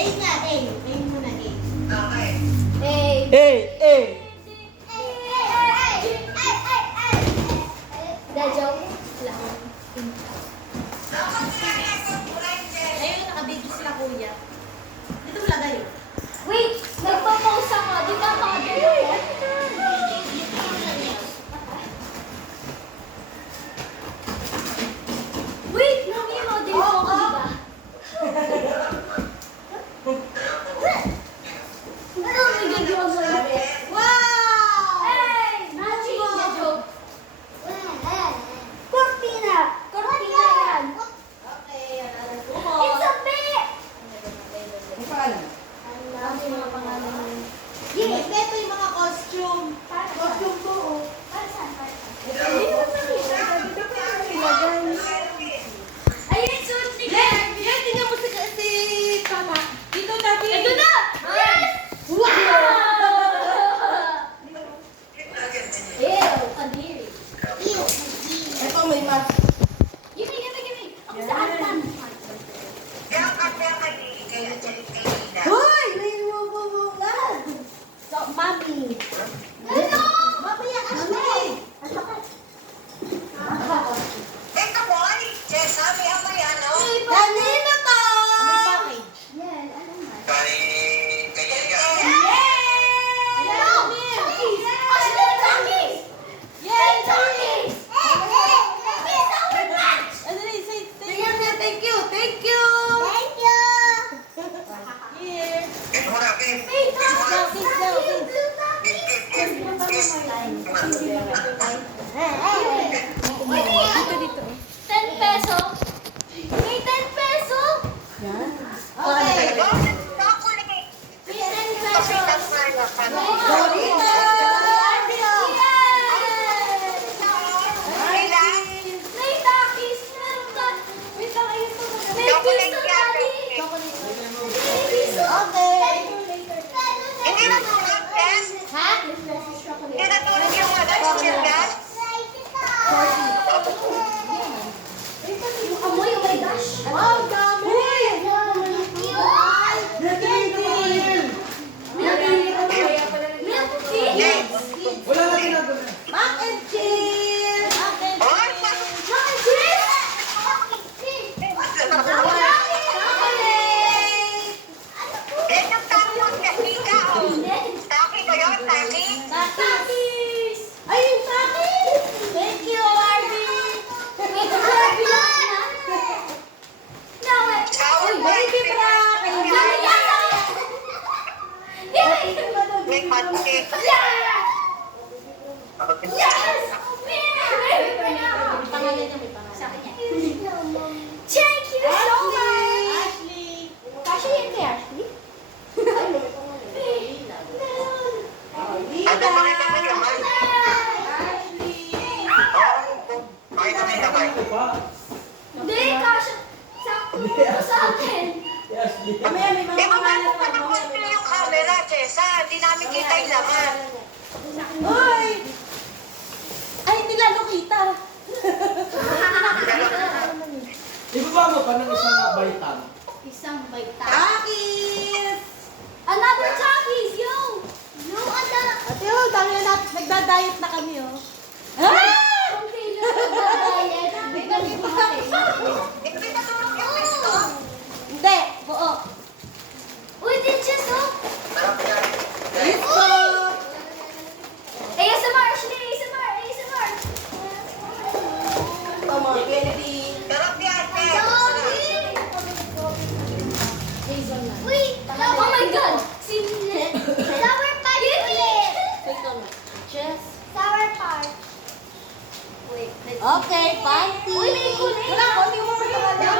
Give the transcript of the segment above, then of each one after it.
A nga, A. A muna, A. Okay. The joke. Dapat nilagay ko kulay, Jess. Ayun, nakabidyo sila kuya. Dito mo lagay yun. Wait, nagpa-pause ako. Di ba makadala ko? Wait, nami-model ko ako, di ba? Ano ang nagagawa mo? Wow! Hey! Magic na joke. Cortina! Cortina yan! Okay, alala ko. It's a bit! Ang pangalan? Ang mga pangalan mo. Yes, ito yung mga costume. Costume ko, oh. Para saan? Para saan? Ayun, suit ni Len, Kirby! Len, tingnan mo si Tata. Dito, Tati. Ito na! Yes! Wow! Ew, kadiri. Ito, may mask. Gimme, gimme, gimme. Ako saan man? Yung kasi ang kay Angelina. Hoy! May mabubulan. So, mami. Ano? Mami, yan, Ashley. Ito boy, Jess, sabi ako yan, no? Kanino to? May package. Yan, ano man? Kay Yaga. No! Chuckies! Ashley, Chuckies! Yay! Chuckies! It's our match! Ano rin, say, thank you. Thank you. Thank you! Here. Ito mo na, Kim. Hey, Ito mo na. Chuckies! Chuckies! Dito, dito. 10 peso? May 10 peso? Yan. Okay. Okay. Chocolate. May 10 Ito peso. kita sa Dorito. Ilan? May takis! Meron ka! Wait lang, ayun to. May Chocolate piso, yan, Daddy! chocolate. May piso! Okay. Hindi natulog, Jess. Ha? Hindi natulog yung mga Jess. Amoy, oh my gosh! Wow, dami. Milk tea? Jess. Wala na ginagawa. Mac and cheese. Mac and Oy, chocolate. yan yung tapos kasi ka, oh. Taki ba yun, taki? Takis! Ay, yung takis. Thank you, Arby. Wait, Barbie lang na. No, wait. Sour Baby bra. May pancake. Yes! Pangalan niya, may pangalan. Sa akin yan. Thank you so much! Ashley. Kasha yan kay Ashley? Ano ba rin ang naman? Ashley. Oh, makita na yung naman. Ito pa. Hindi, kasha. Sa akin. Yes, Mamaya, may mga Eh, pangalan mamaya pa. pa naman yung camera, Jessa. Hindi namin kita yung laman. Hoy! Ay, hindi lalo kita. Ibaba mo pa ng isang baitan. Isang baita. Takis. Another Chuckies, yo! No, anak! Ate, oh, dami na nagda-diet na kami, oh. Ah! Okay lang ang diet. May balik pa kami. Hindi natulog yung pisto. Hindi, buo. Uy, ditches, oh! Sarap yan. Let's go. ASMR, Ashley! ASMR! ASMR! Tama, candy. Sarap yan, Jess. Uy! Oh my God! Sour patch ulit! Take on. Cheers. Sour patch. Wait, let's Okay, panty. Uy, may kulay. Wala, konti mo pa Yan. talaga.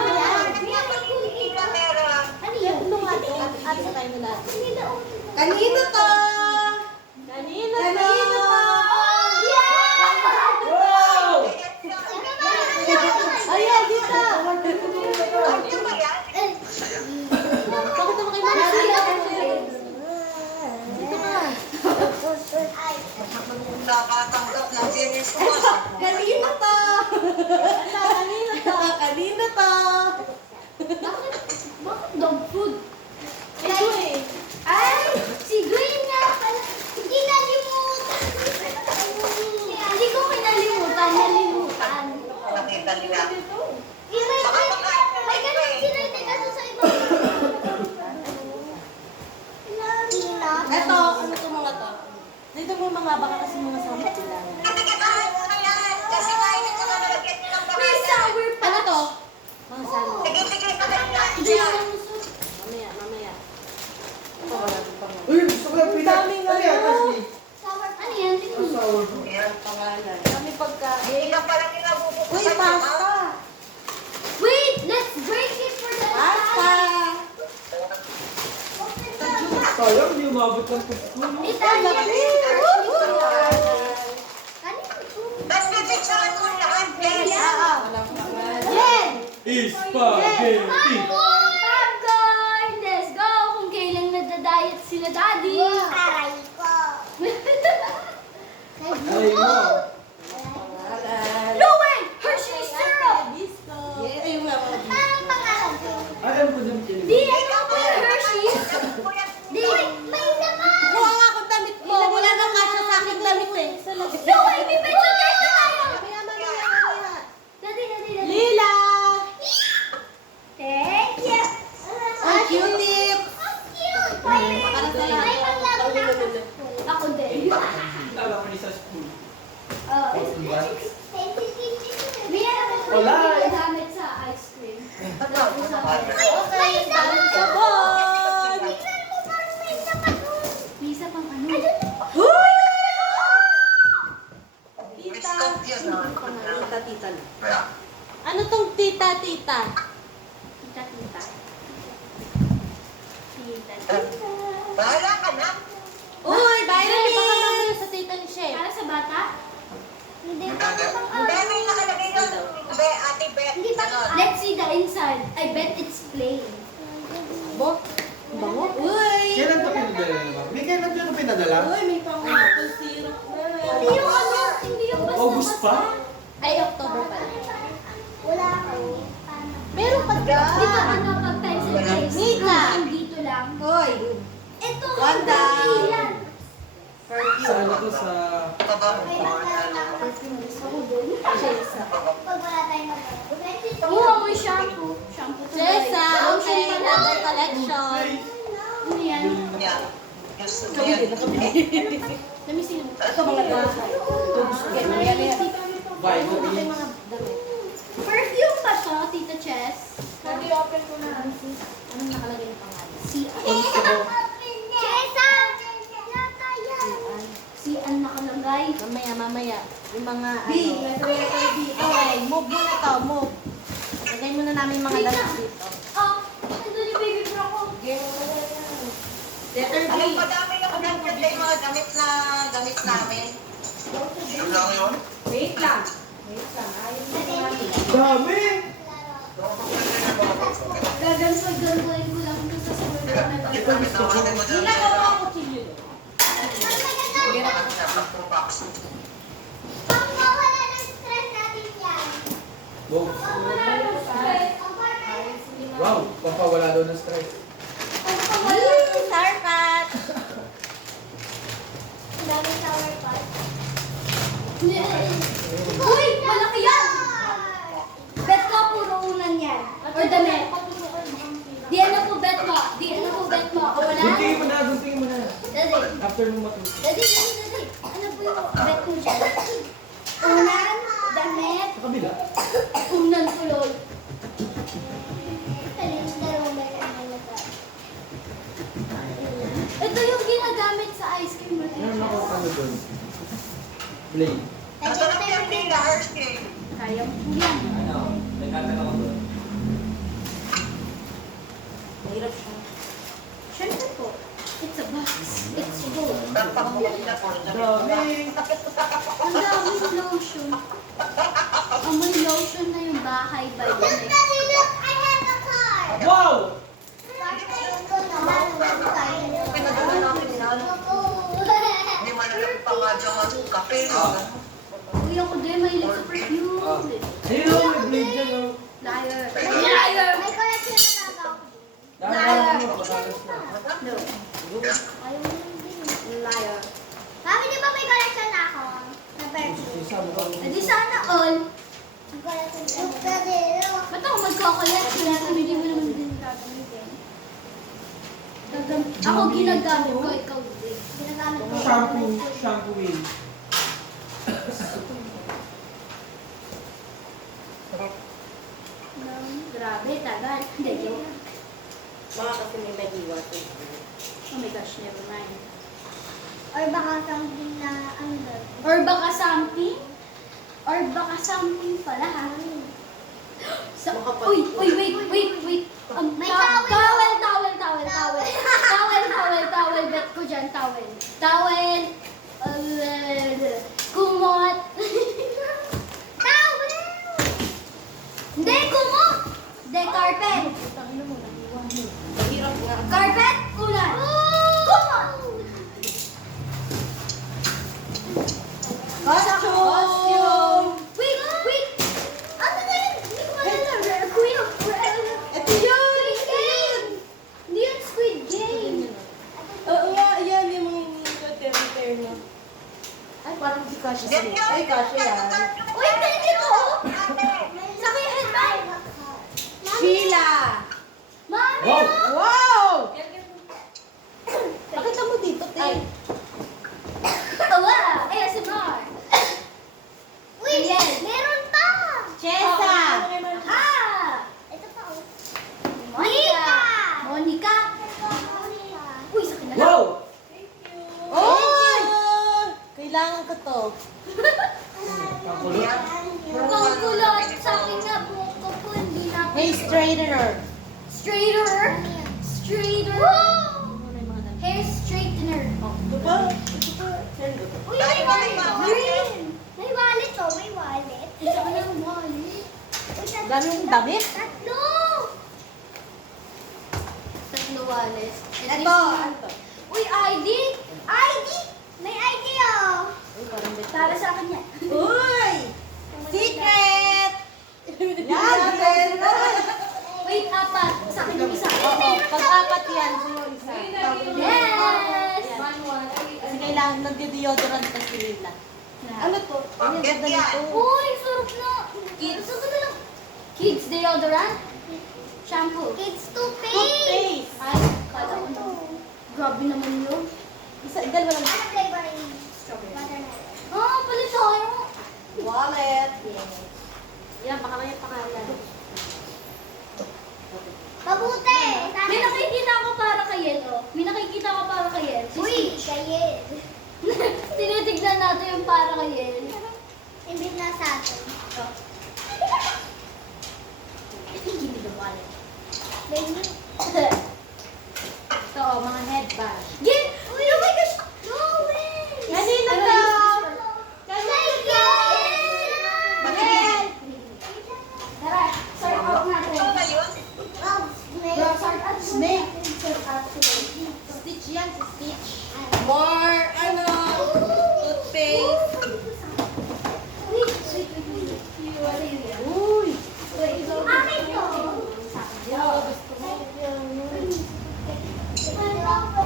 May kulay. Yung camera. Ano yun? Ano nga ito? At sa tayo na lahat. Kanina, oh. Kanino to? Kanino to? Oh, yeah! Wow! Ayan, dito. Ano ba yan? Bakit naman kayo mga dito ka. Nakatanggap ng sinis ko. Kanino to? Mamaya. Uy, gusto ko yung peanut. daming Ano yan, ano. Ashley? Ano yan? Ang sour. Yan. Kami pagkain. Hindi ka pala Uy, kinabubukusan. pasta! Wait, let's break it for the Pasta! Sayang, hindi umabot ng puspon. Italian. Tapos pipicturean ko lahat, please. Yen! Spaghetti! Popcorn! Let's go! Kung kailan nadadayat sila daddy. Aray ko. Ay mo. No way! Hershey's syrup! Disco! Anong pangalan ko? Ay, ano ko din kinig? Di, ano po yung Hershey's? Di, may naman! Kuha nga akong damit mo. Wala nang kasya sa aking damit eh. No way! May picture guys na tayo! Mamaya. Daddy. Lila! Thank you! Ang cute! Ang cute! May panglaro na ako. Ako din. Kala ko ni sa school. Oh. May ano ba Wala. ginagamit sa ice cream? Okay, dahil sabon! Tingnan mo, parang may isa pa doon. May isa pang ano? Tita. Ano tong tita? Tita. Bahala ka na. Uy, Baka vitamin! mamaya Sa tita ni Chef. Para sa bata? Hindi pa Hindi, may nakalagay doon. Ate Be. Hindi pa. Let's see the inside. I bet it's plain. Bo? Bango? Uy! Kailan ito pinadala naman? May kailan ito pinadala? Uy, may pang-apple syrup na. Hindi yung ano, hindi yung basta-basta. August pa? Ay, October pa. Wala ka. Meron pa Di ba dyan. ano pag pencil case? Mika. Dito lang. Hoy! Ito, Wanda. yan. Sa ano to sa... Oo, may shampoo. Shampoo to Jessa, buy. okay, Lotion pa another lang. collection. Ano yan? Yan. Namisin mo. Ito mga Vitamins. Perfume pa to, Tita Chess. open ko na. Anong nakalagay ng pangalan? Si Si Ann nakalagay. Mamaya. Yung mga B. Okay, move muna to, move. Lagay muna namin yung mga Wait damit lang. dito. Oh, nandun yung baby bra ko. Letter B. Alam pa dami yung nandiyan tayo mga gamit namin. Yun lang yun? Wait lang. Dami! Gagansuin ko lang ito sa school ko na Ito tawagan mo dyan. Ginagawa ko chilyo. Wow. Wow, papawala daw ng stress. Sour patch. Uy! Malaki yan! Bet ko puro unan yan. Or damit. Di ano po bet mo? O wala? Guntingin mo na. Dali. After mo matulog. Dali. Ano po yung bet mo dyan? Unan, damit, Sa kabila. unan tuloy. Ito yung ginagamit sa ice cream. Meron ako ano doon. Blade. Ang sarap yung nila, Hershey. Kaya mo po yan. Nagkakala ko doon. Mahirap siya. Siyempre po. It's a box. It's full. Dami! Ang daming lotion. May lotion na yung bahay by the way. Wow! Pinadala namin yan. Hindi man alam pa nga dyan ang kape. Uy, ako din, mahilig sa perfume. Ayun o, may blade dyan o. Liar. Liar! May collection na tama ako. Dami mo, patalas na. No. Ayaw mo lang din. Liar. Mami, di ba may collection na ako? Na perfume. Isa mo kang... Eh di sana all. Ba't ako magko-collection? Hindi mo naman din gagamitin. Ako ginagamit ko, ikaw din. Ginagamit ko. Shampoo wheel. Grabe, tagal. Hindi, joke. Baka kasi may iwas. Oh my gosh, never mind. Or baka something na ano doon. Or baka something? Or baka something pala ha? Sa, uy, wait. May towel, towel. towel, bet ko dyan, towel. Towel, kumot. Towel! Hindi, kumot. Hindi, carpet. Hirap nga. Carpet, ulan. Kumot. Costume! Wait. Ano na yun? Hindi ko maalala. Ito yun! Hindi yun Squid Game. Oo nga, yan yung mga terno. Ay, parang si Kasha sa Ay, Kasha yan. Uy, pwede ko. Sa kuya headband. Sheila! Mami, Wow! oh. Wow! Pakita mo dito, te. Tawa. ASMR. Uy, Ayan. meron pa! Chesa! Ah! Ito pa oh. Monica. Uy, sa kinala. Wow! Oy! Kailangan ko to. Kakulot. Pangkulot. Sa akin nga, buhok ko po, hindi na ako. Hey, straightener. Straighter. Hair straightener. Ito pa. Ito pa. Sendo. Uy, Ay, may mami, wallet. mami. May wallet oh, may wallet. Isa ka ng wallet. Uy, tatlo. Dami mong damit. Tatlo! Tatlo wallet. Ito. Ano to? Uy, ID. ID! May ID oh. Uy, parang bet. Para sa akin yan. Uy! Secret! Yan! Wait, apat. Sa akin yung isa. Oo, pag-apat yan, sa'yo isa. Yes! Kasi kailangan nagde-deodorant kasi nila. Ano to? Ano Bakit yung yan? ganito? Uy, sarap na. Kids. Kids deodorant. Shampoo. Kids toothpaste! Toothpaste! Ay, kala ko na. Grabe naman yun. Isa, dalawa lang. Ano flavor yun? Watermelon. Ah, palit tayo. Wallet. Yan, baka may pangalan. Mabuti! May nakikita ko para kay Yelo. May nakikita ko para kay Yel. Uy, kaye. Tinitignan natin yung para kay Yel. Imbit na sa atin. Hindi na wallet. Baby. Ito, mga headband. Gin! Uy, oh my gosh! No way! Kanina Ano daw? Kanina! Bakit? Tara, sort out natin. Ano ba yun? Oh, Bro, sort out. Snake. Sort out today. Stitch yan, si Stitch. More, ano, toothpaste. Wait. Ano yun yan? Uy! Akin to! Yo, gusto mo.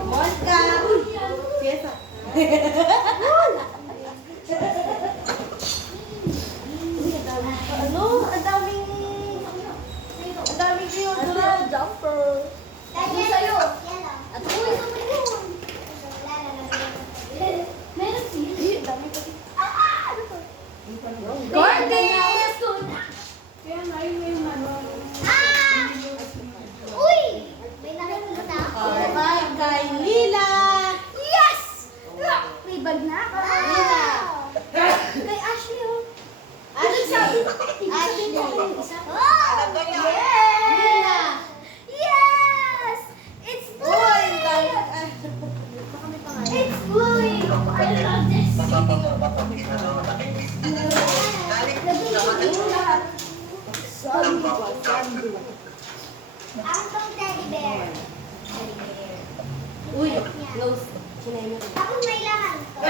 Monka! Fiesta. Ano? Ang daming deodorant. Jumper. Ano sa'yo? Yan oh. At uy, ano yun? Meron siya. Dami pa. Ano to? Gorgeous! Ah! Uy! May nakikita ako. Alright, kay Lila. Yes! May bag na ako. Lila. Kay Ashley, oh. Ashley. Ashley. Oh! Alam ba niya? Lila. Yes! It's Uy, blue! dami. It's blue! I love this! Ang tong teddy bear. Uy, close. Sinay mo. Ako may laman to.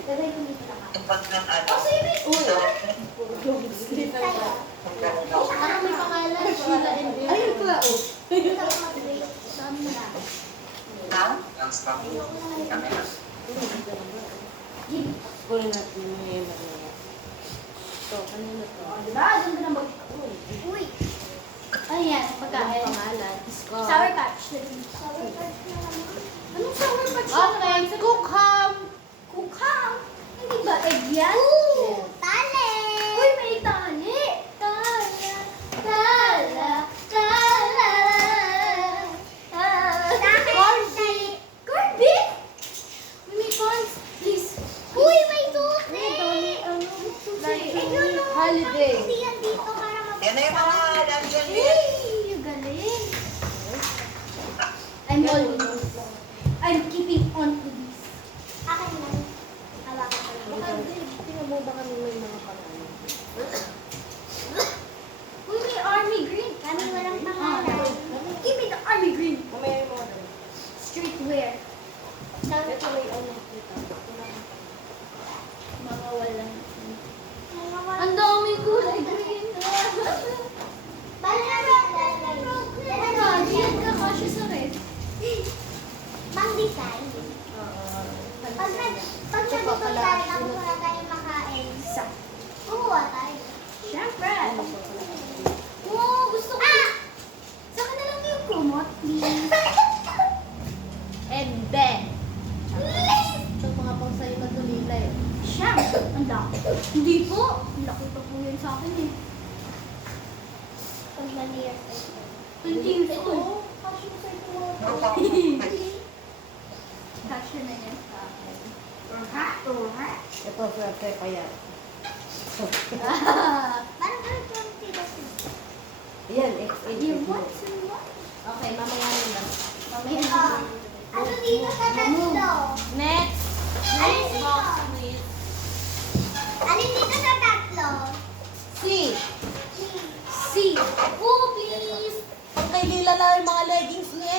Tagay ko dito na. Pag ng ano, Oh, sa'yo, Uy. Sa'yo. Parang may pangalan. Sheila and Bill. Ayun pala, oh. Saan mo na? ang stock. Camera. Gin. Kunin natin yung mga yelo. Ito, kanina to. Diba? Ganda ng bag. Uy! Ano yan? Pagkain. Pangalan. Scott. Sour Patch. Sour Patch na naman. Anong Sour Patch? Okay, cook ham. Kukhang. Hindi ba egg yan? Ooh! Tali! Uy, may tali. Tali. Hindi yan dito para mabuksan. Yan na yung mga dungeon here. Hey, galing. I'm keeping on to this. Akin lang. Hawakan ko lang. Baka tingnan mo baka may mga pangalan. Uy, may army green. Kami walang pangalan. Give me the army green. Mamaya yung mga dami. Streetwear. Ito may ano kita. Mga walang. Mga wala. Ang dami kulay green. Yan ka kasya sa ref. Pang design. Pag nandito tayo, tapos wala tayong makain. Kumuha tayo. Siyempre. Wow, gusto ko. Saka na lang yung promote, please. And then, ito mga pang sa'yo na tulilay. Siyempre. Ang laki. Hindi po. Ang laki pa po yun sa akin eh. Pag na-near tayo. 20 years old. Kasyo sa'yo mo. Kasya na yan sa akin. Ito, swerte pa yan. Parang ano po ang tira ko? Ayan, X8. You want to what? Okay, mamaya yun lang. Mamaya Ah, ano dito sa tatlo? Next. Ano dito? please. Ano dito sa tatlo? C. C. Oh, please. Pag kay Lila lang yung mga leggings niya.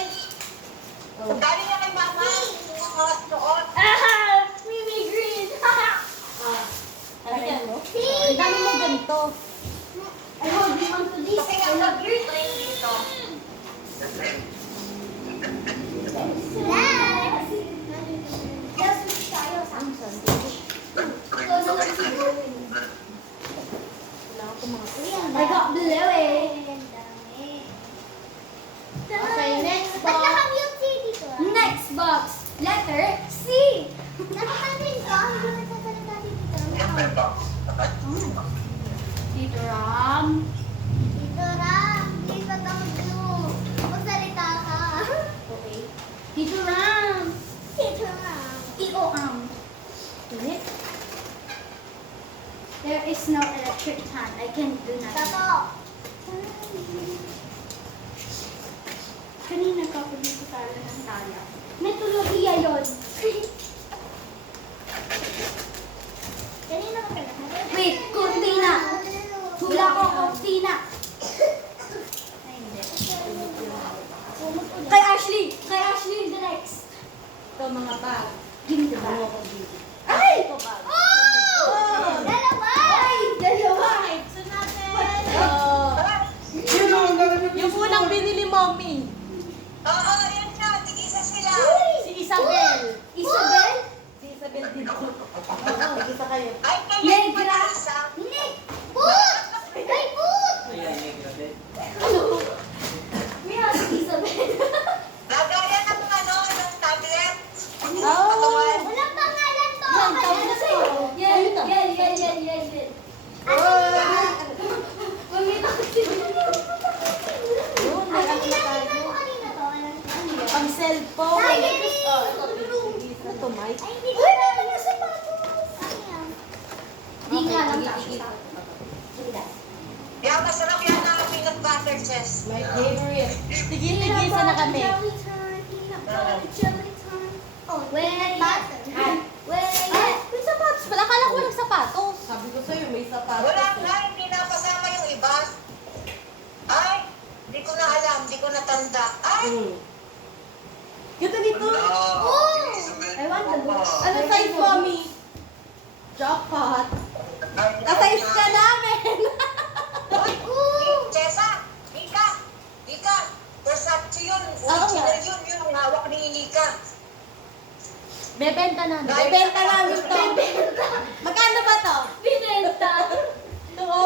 Oh. Galing na kay mama. Yung mga suot. Ah! Mimi green. Ano yan, no? C. Ang dami mo ganito. I hold you on to this. Kasi nga mag-green dito. Last. Yes, switch tayo sa Ikaw na lang siguro. Wala ako mga I got blue eh. Okay, next Ba't box. naka-mute si dito? Next box. Letter C. Nakapansin ko, ang mga nagsasalita dito. Siyempre ba? Dito Ram. Dito, Ram. Please, wag kang blue. Magsalita ka. Okay. Dito Ram. Dito, Ram. T-O-M. Init. There is no electric fan. I can do nothing. Tato. Kanina ka ako dito tala ng tala. Metodolohiya yun. Kanina ka pala. Wait, kurtina. Hula ko, kurtina. Ay, hindi. Kay Ashley. Kay Ashley, the next. Ito mga bag. Give me the Ano bag. ko dito? Ay! Ito bag. Oh! Dalawa! Ay! Dalawa! Oh. Yun ang gagawin Yung unang binili mommy. Oo, yan siya. Tig-isa sila. Si Isabel. Isabel? Si Isabel dito. Oo, isa kayo. Ay, kayo Negra. isa. Nick! Boot! Ay, boot! Ayan, may grabe. May hati Isabel. Lagayan ng ano, ng tablet. Oh. Walang pangalan to! Yan, tawag na sa'yo. Yan, yan, yan, yan, yan, yan. Mamita ko si Yun, may Ano ano na ginamit tayo. mo kanina to? Pang cellphone. Ay, yan eh. Oh, ito, Mike. Ay, hindi ko na mga sapatos. Ano yan? Di nga lang tigil. Yan, masarap yan na peanut butter chest. My favorite. Tigil-tigisa na kami. Oh, Wait. butter. Wait. May sapatos pala. Akala ko walang sapatos. Sabi ko sa'yo, may sapatos. Wala na, hindi napasama yung iba. Ay, hindi ko na alam, hindi ko natanda. Ay! Ganda nito. I want the book. Ano size, mommy? Jackpot. Ka-size ka namin. Chesa! Nika! Nika! Versace yun. Original yun. Yung hawak ni Nika. Bebenta namin. Bebenta namin to. Magkano ba to? Binenta. Oo.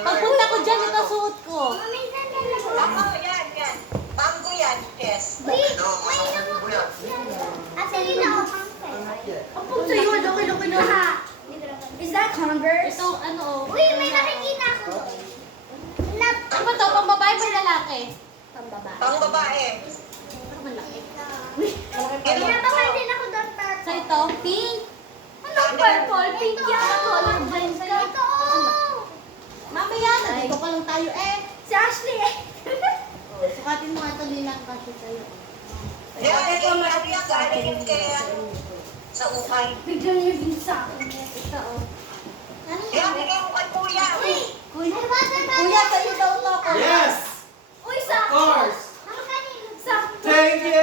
Pagpunta ko dyan, ito suot ko. Minsan ka lang. Ako, yan, yan. Mango yan, yes. Wait, may nakapost yan. Ate Lina, o pangpel. Apo sa'yo, laki-laki na ha. Is that Converse? Ito, ano, oh. Uy, may nakikita ako doon. Ano ba to? Pang babae ba lalaki? Pang babae. Ano malaki? May napapansin ako doon, purple. So ito, pink. Dito pa lang tayo eh. Si Ashley eh. Oh, sukatin mo nga ito, Lina, kasi sa'yo. Yan, Bakit ko yan, malapit yan, sa akin? galing kay, sa ukay. Biglang niya din sa akin. Ito, oh. Yan, bigay mo kay kuya. Kuya, kuya, sa'yo daw to. Yes! Uy, Of sa course! Sa Thank you!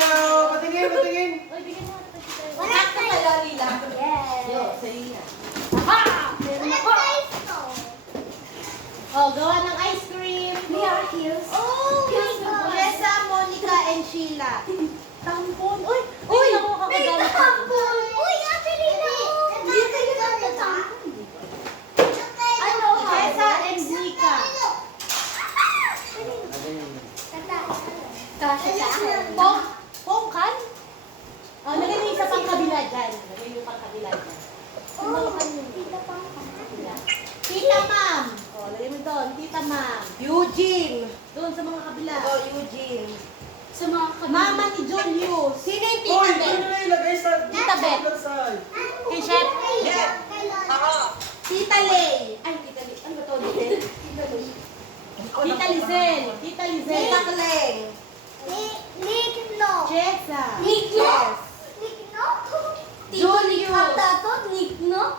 Patingin, patingin! Uy, bigyan mo ito sa'yo. Wala ka sa'yo, Lila. Yo, Yes. sa Lina. Ha! Meron ako. Oh, gawa ng ice cream. Mia Hills. Oh, Hills na ba? Jessa, Monica, and Sheila. Tampon. Uy, Uy, ako may kakagamit. tampon. Uy, Ate Lina. Hindi kayo nagtatampo. Ano, ha? Jessa and Zika. Kasya sa akin. Pongkan? Oh, lagay mo isa pang kabila dyan. Lagay mo pang kabila dyan. Tita Ma'am. Oh, lagay mo doon. Tita Ma'am. Eugene. Doon sa mga kabila. Oh, Eugene. Sa mga kabila. Mama ni Julius. Sino yung Hoy, Tita doon Bet? na ilagay sa... Tita Bet. Side. Kay Chef. Yan. Ako. Tita Lay. Ay, Tita Lay. Ano ba to? Lizel? Tita Lizel. Tita Lizel. Tita Kleng. Jessa. Nicknock. Julius. Ata to, Nicknock.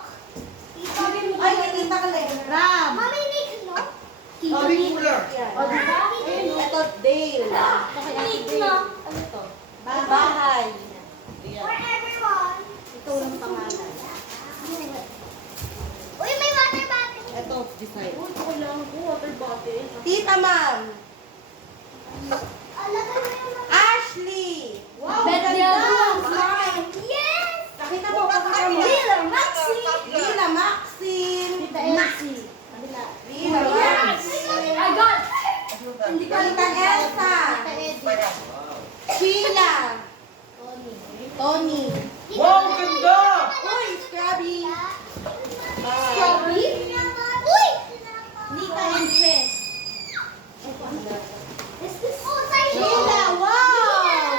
Ay, kay Tita Kleng. Ram. Tito Sabi ko Nick. lang. O, diba? Ito, Dale. Ito kay Ate Dale. Nicknock. Ano to? Bahay. Ayan. Ito ang pangalan. Uy, may water bottle. Ito, design. Uy, ako lang po, water bottle. Tita Ma'am. Alagay mo yung Ashley. Wow, Bet the ganda. other one's mine. Yes! Nakita mo, pakita mo. Lila, Maxi. Lila, Maxine. Tita Elsie. Kabila. Lila, Yes! Maxine. I got. Hindi ko Tita Elsa. Tita Eddie. Sheila. Tony. Wow, ganda! Uy, Scrubby. Bye. Strawberry. Uy! Nika and Chess. Is this? Oh, sa'yo. Sheila, wow.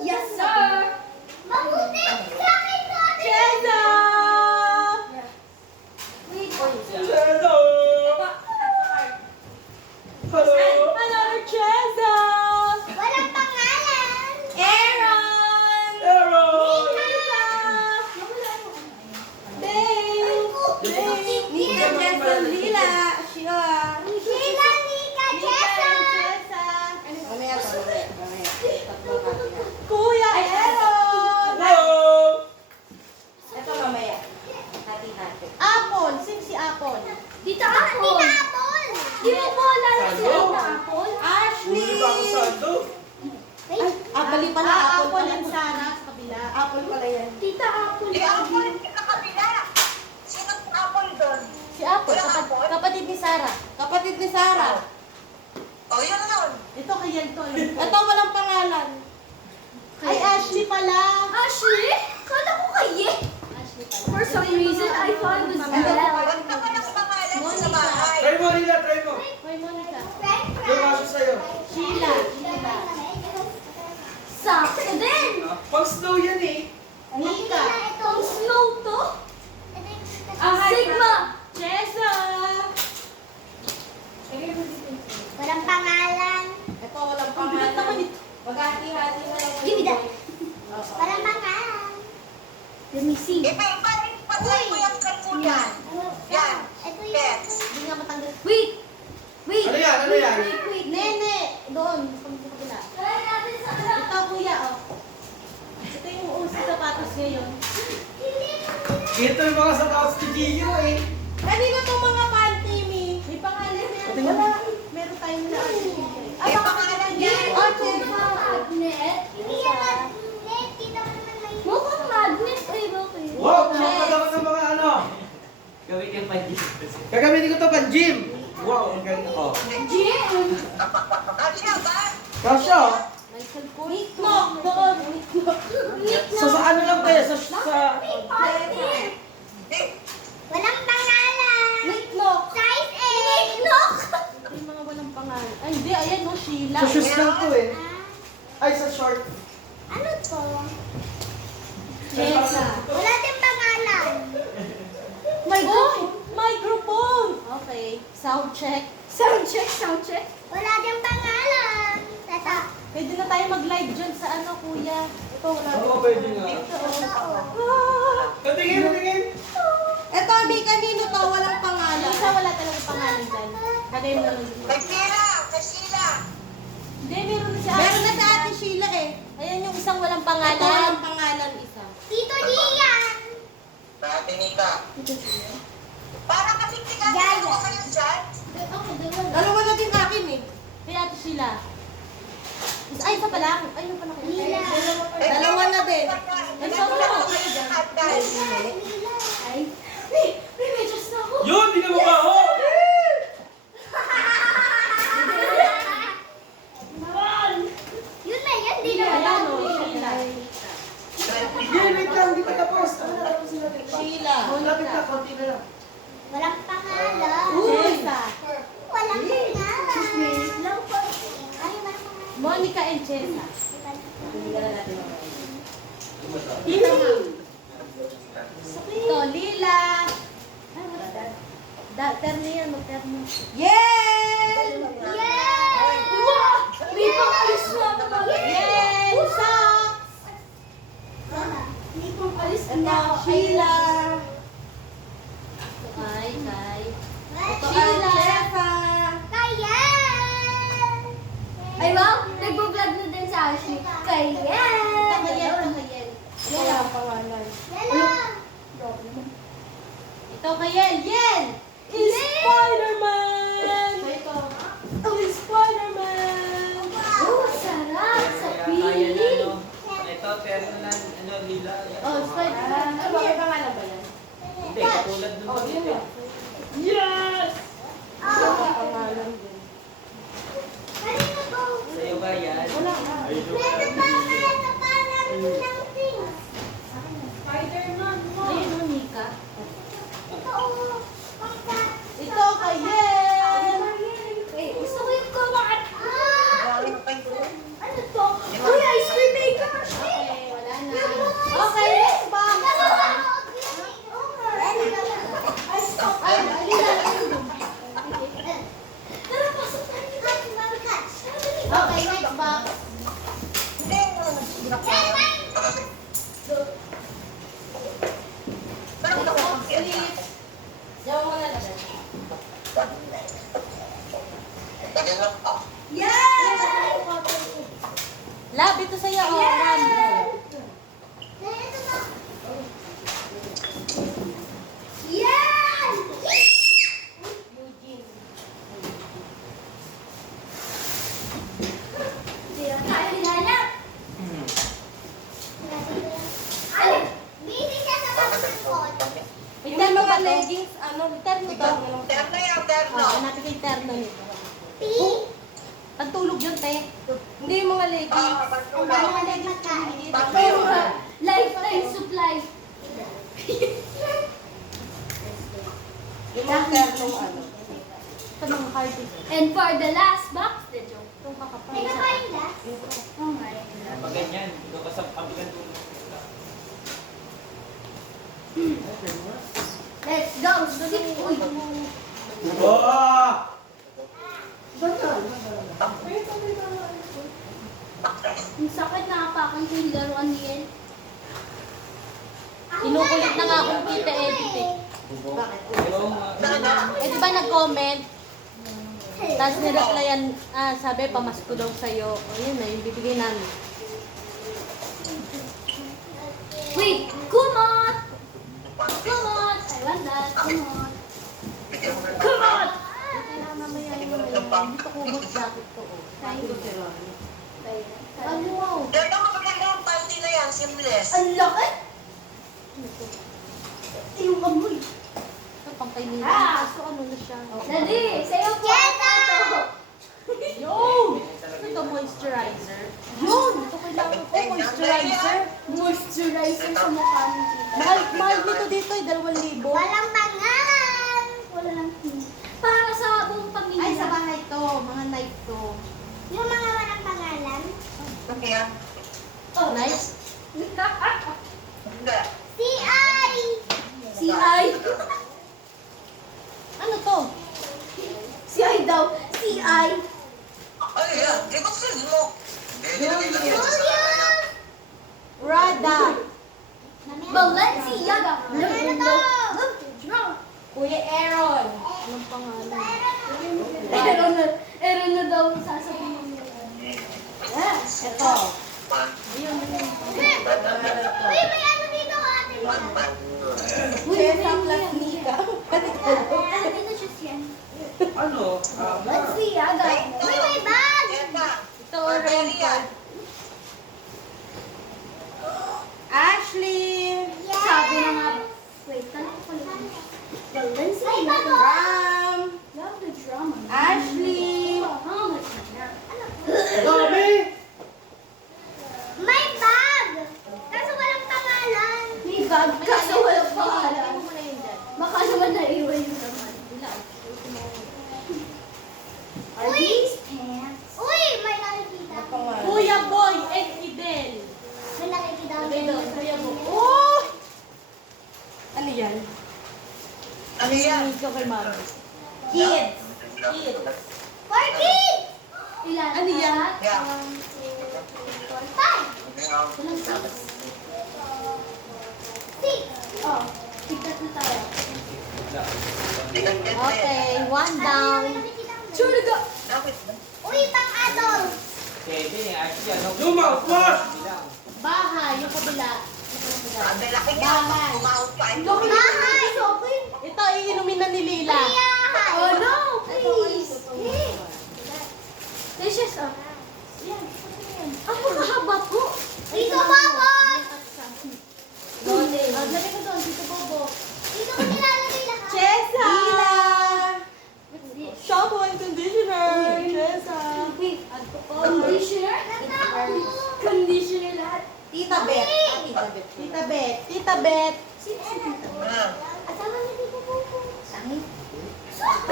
Yes, sir. Mabuti. Sa akin to. Chessa. Wait. Hello! Hello! Another Chessa. Walang pangalan. Aaron. Aaron! Dave. Nika, Chessa, Lila. Sheila. Sheila, Nika, Jessa. Mamaya to, mamaya. Kuya Aaron. Hello! Ito mamaya. Hati-hati. Apple. Sino si Apple? Tita Apple. Tita Apple. Di mo po alala si Salo. Tita Apple? Ashley. Huli ba ako sa ito? Ay, bali pala. Apple and Sarah sa kabila. Apple pala yan. Tita Apple. Di ako rin sa kabila. Sino ang apple doon? Si Apple. Walang Apple? Kapatid ni Sarah. Kapatid ni Sarah. O, yun nun. Ito kay to. Ito walang pangalan. Ay, Ashley pala. Ashley? Kala ko kaye. Ashley pala. For some reason, I thought it was Bella. Huwag ka walang pangalan mo sa bahay. Try mo, Lila, try mo. Hoy, Monica. Yung kaso sa'yo. Sheila. Sheila. Sakto din. Pag snow yan eh. Nika. Ang slow to. Sigma. Chessa. Walang pangalan. Ito walang Ang bigat naman pangalan. ito. Maghati-hati na lang. Give me that. Oo. Walang pangalan. Let me see. Ipa-iparin pa mo yung kay kuya. Yan. Ito yung... Yes. Hindi nga matanggal. Wait. Wait. Ano yan? Ano yan? Wait. Nene. Doon. Sa kabila. Try natin sa alam. Ito kuya, oh. Ito yung uso sapatos ngayon. Ito yung mga sapatos ni Gio eh. Kanina itong mga panty, Mi. May pangalan yan. Wala. Meron tayong na. May pangalan yan. Oh, Ito Chessa. magnet. Hindi yan magnet. Kita mo naman may... Mukhang magnet. Ay, bakit? Wow, kumapag ako ng mga ano. Gawin yung panji. Gagamitin ko to pang gym. Wow, ang ganda ko. Jim. Asya ba? Kasha, Michael Kors. Nicknock. Doon. Nicknock. sa ano lang tayo? Sa... Partner. Walang pangalan. Nicknock. Size 8. Nicknock. Ito yung mga walang pangalan. Ay, hindi. Ayan, no. Sheila. Sa shoes lang to eh. Ay, sa short. Ano to? Chessa. Wala din pangalan. My God. Microphone. Okay. Sound check. Sound check, sound check. Wala diyang pangalan. Tata. Pwede na tayo mag-live dyan sa ano, kuya. Ito, wala. Oo, pwede nga. Dito, oh. Patingin, patingin. Ito, may kanino to, walang pangalan. Isa wala talaga pangalan dyan. Lagay mo lang. Kay Sheila! Kay Sheila! Hindi, meron na si Ate. Meron na si Ate Sheila eh. Ayan yung isang walang pangalan. Ito walang pangalan isa. Tito Gian. Dati Nika. Parang kasing tigas. Gaya. Ano kayo dyan? Dalawa na din akin eh. Kay Ate Sheila. Ay, isa pa lang. Ay, ano pa na kayo? Dalawa na din. Ay, so lang ako kayo dyan. Ay, may medyas na ako. Yun, di ka mabaho. Yun na yan, di na Ayan o, Sheila. Sige, wait lang, di pa tapos. Ano na tapos natin? Sheila. Lapit na, konti na lang. Walang pangalan. Chesa. Walang pangalan. Lang po. Ay, walang pangalan. Monica and Chesa. Ito, Lila. Terno yan, mag-terno. Yay! Yay! May pang-alis na ako. Yay! Socks! May pang-alis Ito, na ako. Sheila. Kay. Ito, Chesa. Kayen! Ay, wow! Nag-vlog na din sa Ashley. Kayen! Ito, Kayel. Wala ang pangalan. Lala! Ito, Kayel. Yel! Is Spider-Man! Oh, is Spider-Man! Oh, sarap! Sa Kaya na, pili! ano. Ito, terno na, ano, lila. Oh, Spider-Man. Ano ba pangalan ba yan? Hindi, katulad dun Oh, sa yun dito. yun. Yes! Wala ang pangalan din. Kanina ko. Sa'yo ba yan? Wala nga. Meron pa parang ng things. Spider-Man mo! Ayun, ang Mika. Ito, oh. Pangkat. Ito, Kayel! Gusto ko yung kumakat. Galing kay Ano to? Uy, ice cream maker! Okay, wala na. Okay, next box! Ay, alila. Tara, pasok tayo. Okay, next box. Hindi, Next box ulit. Diyan mo na lang. Lagyan lang. Love, ito sa'yo. Oh, Ram. Yan! Eugene. Sira tayo hinanap. Ay, busy siya sa pagkakot. May terno ka leggings. Ano, terno to. Terno yan, terno. Oh, hanapin ko yung terno nito. P. Pagtulog yun, te. Hindi yung mga leggings. Ang dami na nagmakain. Pero lifetime supply. Yung mga ternong ano. Ito mga cardigan. And for the last box, the joke. Itong kakapal. May nakain na? Oh my Pag ganyan, doon ka sa kabilang dulo. Let's go! Uy! Wow! Ang sakit na apakan ko yung laruan niyan. Kinukulit na nga akong kita edit eh. Yung, Eh di ba nag-comment? Tapos nireplyan, sabi pamasko daw sa'yo. O yun na, yung bibigay namin. Wait! Kumot! Kumot! I want that! Kumot! Kumot! Kailangan mamaya yung dito kumot jacket to. Thank you. Ano? Yan ang maganda yung panty na yan, seamless. Ang laki! Yung amoy. Ito pang kay Nina. Ah! So ano na siya? Daddy, sa'yo po ito. Yun! Ito moisturizer. Yun! Ito kailangan ko moisturizer. Moisturizer sa mukha ni Tita. Mahal nito dito eh, 2,000. Walang pangalan. Wala lang. Para sa buong pamilya. Ay, sa bahay to. Mga knife to. Yung mga walang pangalan. Ano yan? Knife? Hindi. C.I. Si Ay. Ano to? daw. CI. Ay, yan. Ibuksan mo. Rada. Balenciaga. Ano to? Kuya Aaron. Anong pangalan? Aaron na daw sasabihin niya. Ito. Uy, may ano dito ate. Chesa plus Nika. Ano dito siya siya? Ano? Balenciaga. Uy, may bag. Ito, raincoat. Ashley. Sabi na nga. Wait, tanong ko ulit. Balenciaga. Ram. Love the drama. Ashley. How much is that? Dami! May bag. Kaso walang pangalan. May bag kaso walang pangalan. Ano mo na yun dyan? Baka naman naiwan yung naman. Are Uy! these pants? Uy, may nakikita. Kuya Boy and Fidel. May nakikita ako. Sabi doon, Kuya Boy. Oh! Ano yan? Ano yan? Ito kay Mami. Kids. Kids. For kids! Ilan? Ano yan? Yeah. 5, Walang six. 6. Oh, tigtat na tayo. Okay, one down. Sure go! Uy, pang adult. Pwede, actually, ano? Luma, what? Bilang. Bahay, yung kabila. Ang lalaki niya. Umahon pa. Bahay. Ito, iinumin na ni Lila. Bahay. Oh no, please! Delicious, oh. Yan, ang makahaba po. Dito, Bobot. Lode. Lagay ko doon, dito bobo. Dito ko nilalagay lahat. Chesa! Lila! What's this? Shampoo and conditioner. Chesa. Wait, conditioner? Conditioner lahat. Tita Bet. Tita Bet. Tita Bet. Tita Bet. Sino si Tita? Asawa ni Tito Bobo.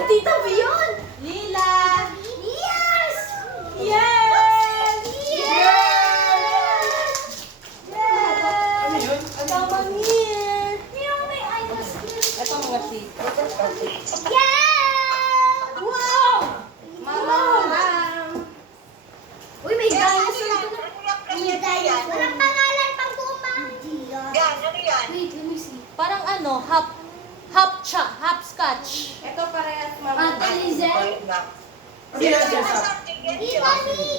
Tita ba yun? Lila! Yes! Yes! Yes! Ano yun? Come on here. Yung may eyeglass. Ito mga sheet. Yeah! Wow! Mama! Uy, may dinosaur ito na. Walang pangalan pang buong bahay. Yan, ano yan? Wait, let me see. Parang ano, hopscotch. Ito parehas, Ate Lizette? Ano yan, Jessa? Tita Lee!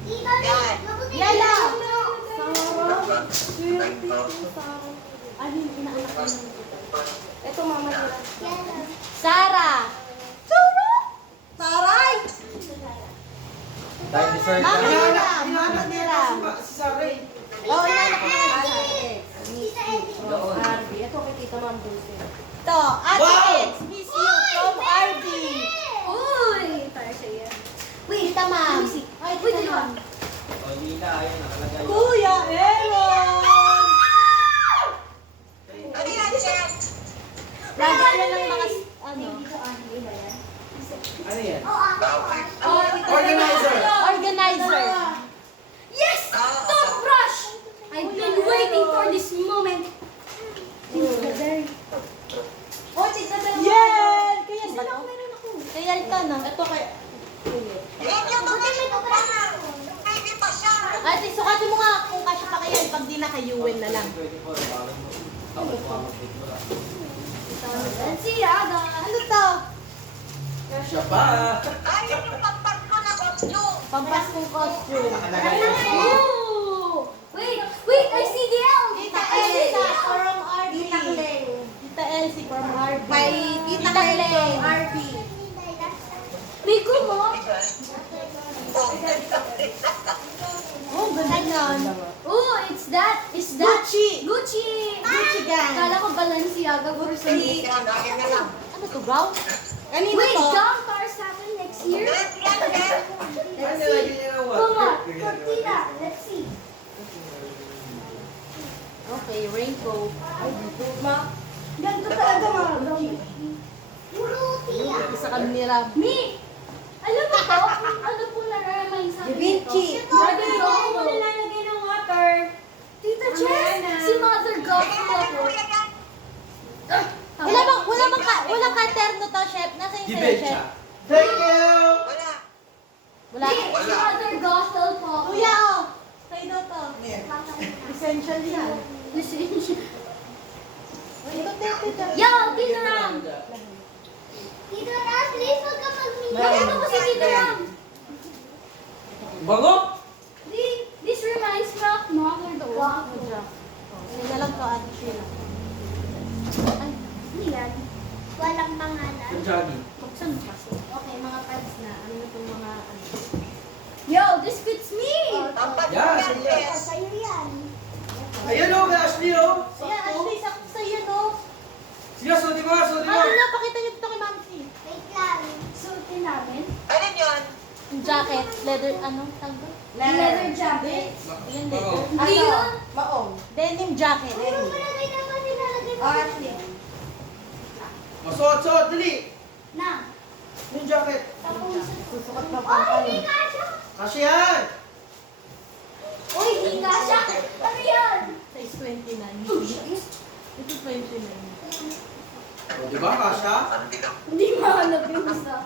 Tita Lee! Yan. Mabuti Yala! na. Ano yung inaanak ko ng ito, mama nila. Yala. Sara! Sara! Saray! Dinosaur Mama ka. nila! Mama nila! Si Saray. Oh, inaanak ko ng Tita Eddie. Doon. Arby. Ito kay Tita Ma'am Dulce. Ito, Ate Wow! Eds, miss you from Arby. Uy! Para sa'yo. Wait, Tita Ma'am. Let me see. Ay, Uy, Tita dalawa. Ma'am. O, Lila, ayun, nakalagay. Kuya Aaron! Ano yan, Chef? Lagyan ng mga, ano, Ano yan? organizer. Organizer. Yes! Toothbrush! I've been waiting for this moment. Yan! Kaya ba to? Kaya ito, no? Ito kay... Yan yung mga pa. Baby pa siya. Ate, sukatin mo nga kung kasya pa kaya pag di naka-UN na lang. 24, bawal mo. Tapos bawal mo. Balenciaga. Ano to? Siya pa. Ay, yung pampas ko na costume. Pampaskong costume. Oh! Wait, I see the elf! Tita Elsa from RB. Tita Elsie from RB. May Tita Kleng from RB. May gumo. Oh, ganda nun. Oh, it's that. Is that? Gucci. Gucci. Gucci gang. Kala ko Balenciaga for some Gucci. Yan, lagyan na lang. Ano to, brown? Kanino Wait, to? Dom Cars happen next year? Yes, yan, yes. Let's see. Come on, Cortina. Let's see. Okay, raincoat. Ganito talaga mga Dom. Fruity ah. Isa kami ni Rab. Me! Alam mo to? Ano po nararamay sa akin Da Vinci. ito? Mother Golf mo nilalagay ng water. Tita Jess, si Mother Golf mo po. Wala bang katerno to, chef? Nasa yung sa'yo, Gibet chef? siya. Nakita ko si Tito Ram. Bango! This reminds me of Mother the Waffle. Sige lang to, Ate Sheila. Ano yan? Walang pangalan. Yung jogging. Buksan mo kasi. Okay, mga pads na. Ano na itong mga ano? Yo, this fits me! Tapat mo Yeah, yan, sige. Bes. Sa'yo yan. Ayun o, kay Ashley o. Ayan, Ashley, sakto sa iyo, no? Sige, suti mo, suti mo. Ano na, pakita niyo dito kay Mami C. Wait lang. Suotin namin. Alin yun? Yung jacket, leather, ano, tawag? Leather jacket. Yan, leather. Hindi yun. Maong. Denim jacket. Pero malagay naman nilalagay mo. Ashley. Masuot, suot, dali. Na. Yung jacket. Susukot na Oh, hindi ka siya. Kasi yan. Uy, hindi ka siya. Ano yan? Size 29. Ito 29. O, diba, Kasha? Hindi mahanap yung isa.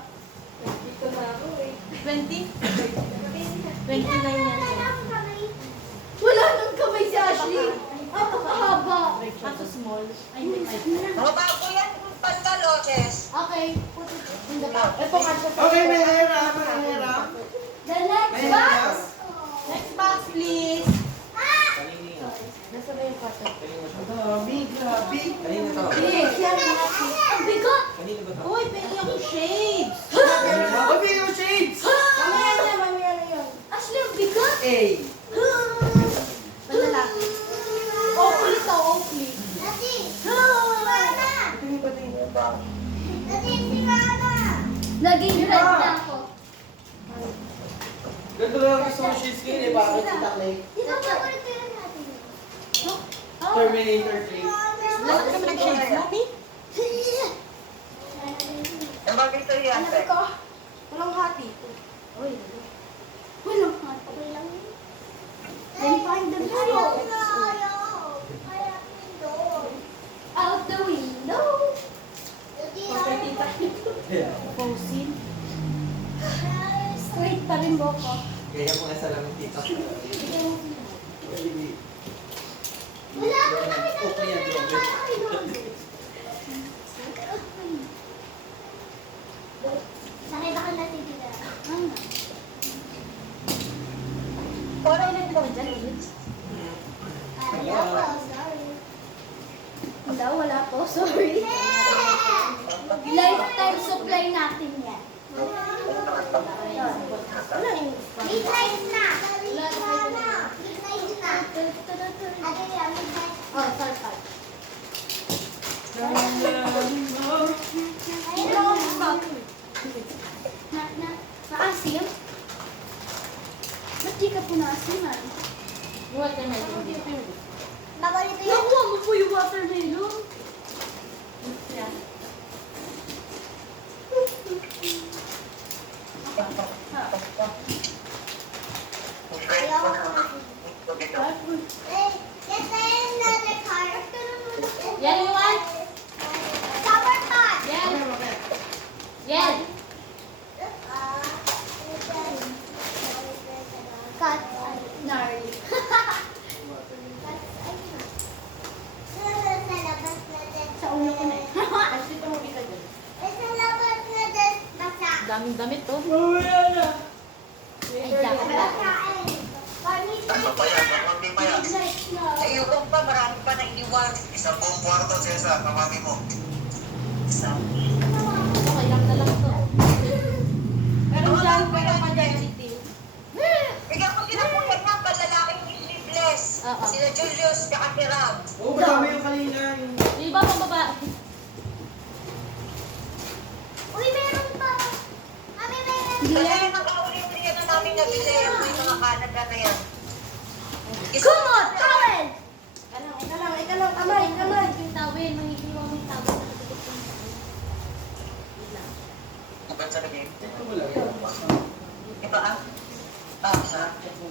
Dito na ako eh. 20? 29 yan. Wala nang kamay si Ashley. Ang haba. Kaso small. Ay, hindi. Ay. Mga bago yan, pantalones. Okay. Put it in the bag. Ito nga siya. Okay, may hera, may hera. The next May box. hera. Next box, please. Kanini nga. Nasa ba yung cotton? Kanino to? Grabe, grabe. Kanino to? Yes, yan mga shades. Ang bigot. Kanino ba to? Uy, pwede yung shades. Grabe yung shades. Mamaya na, mamaya na yun. Ashley, ang bigot. A. Panlalaki. Oakley to, Oakley. Dati. Mana. Patingin, patingin. Dati si Mana. Naging red na ako. Ganito lang gusto mo shades ngayon eh. Bakit si Takle? Dito pa ulit yun natin. Terminator 3. Lalaki naman ng shades, Mami. Ang bagay ito yan, Ano Bes. ko? Walang hati. Uy, Walang hot. Okay lang yun. Then find the video. Out the window. Faucin. Straight pa rin boko. Kaya mo nga sa lamang dito. Wala ko kami Okay, yan, Robert. Nakita ka natin dito. Wala na dito dyan ulit. Ayaw ko, sorry. Wala, wala po. Sorry. Lifetime supply natin yan. Wala yung Midnight na. Midnight na. Ate, yan, midnight. Oh, start part. Ayun. Naasim? Ba't di ka punasiman? Yung watermelon. Bawal ito yan. Nakuha mo po yung watermelon. Yan. Ayaw ko. Hey, get another car. Yan yung one. Shower car. Yan. Yan. Cut. Gnarly. Sa labas na din. Sa ulo ko na eh. Kasi tumubi ka dyan. Sa labas na din. Basa. Daming damit to. Mamaya na. Ay, jacket. Basain. Ano pa yan? Konti pa yan. Midnight na. Sa iyo kong pa, marami pa na iniwan. Isang buong kwarto, Cesar, ng mami mo. Okay lang na lang to. Pero dyan, pwede pa dyan itim. Bigyan ko kinabulan niya, palalaking sleeveless. Oo. Sila Julius, tsaka si Rab. Oo, madami yung kanina. Yung... Yung iba pang babae. Uy, meron pa. Mami, meron. Kasi nag-auli-uli yan na namin nabili. Yung mga Canada na yan. Kumot! Towel! Ika lang, kamay. Yung towel, mahiging mo yung towel. Nakatutok yung towel. Wait lang. Kapag sa lagi. Ito mo lang yan. Iba ah. Tama.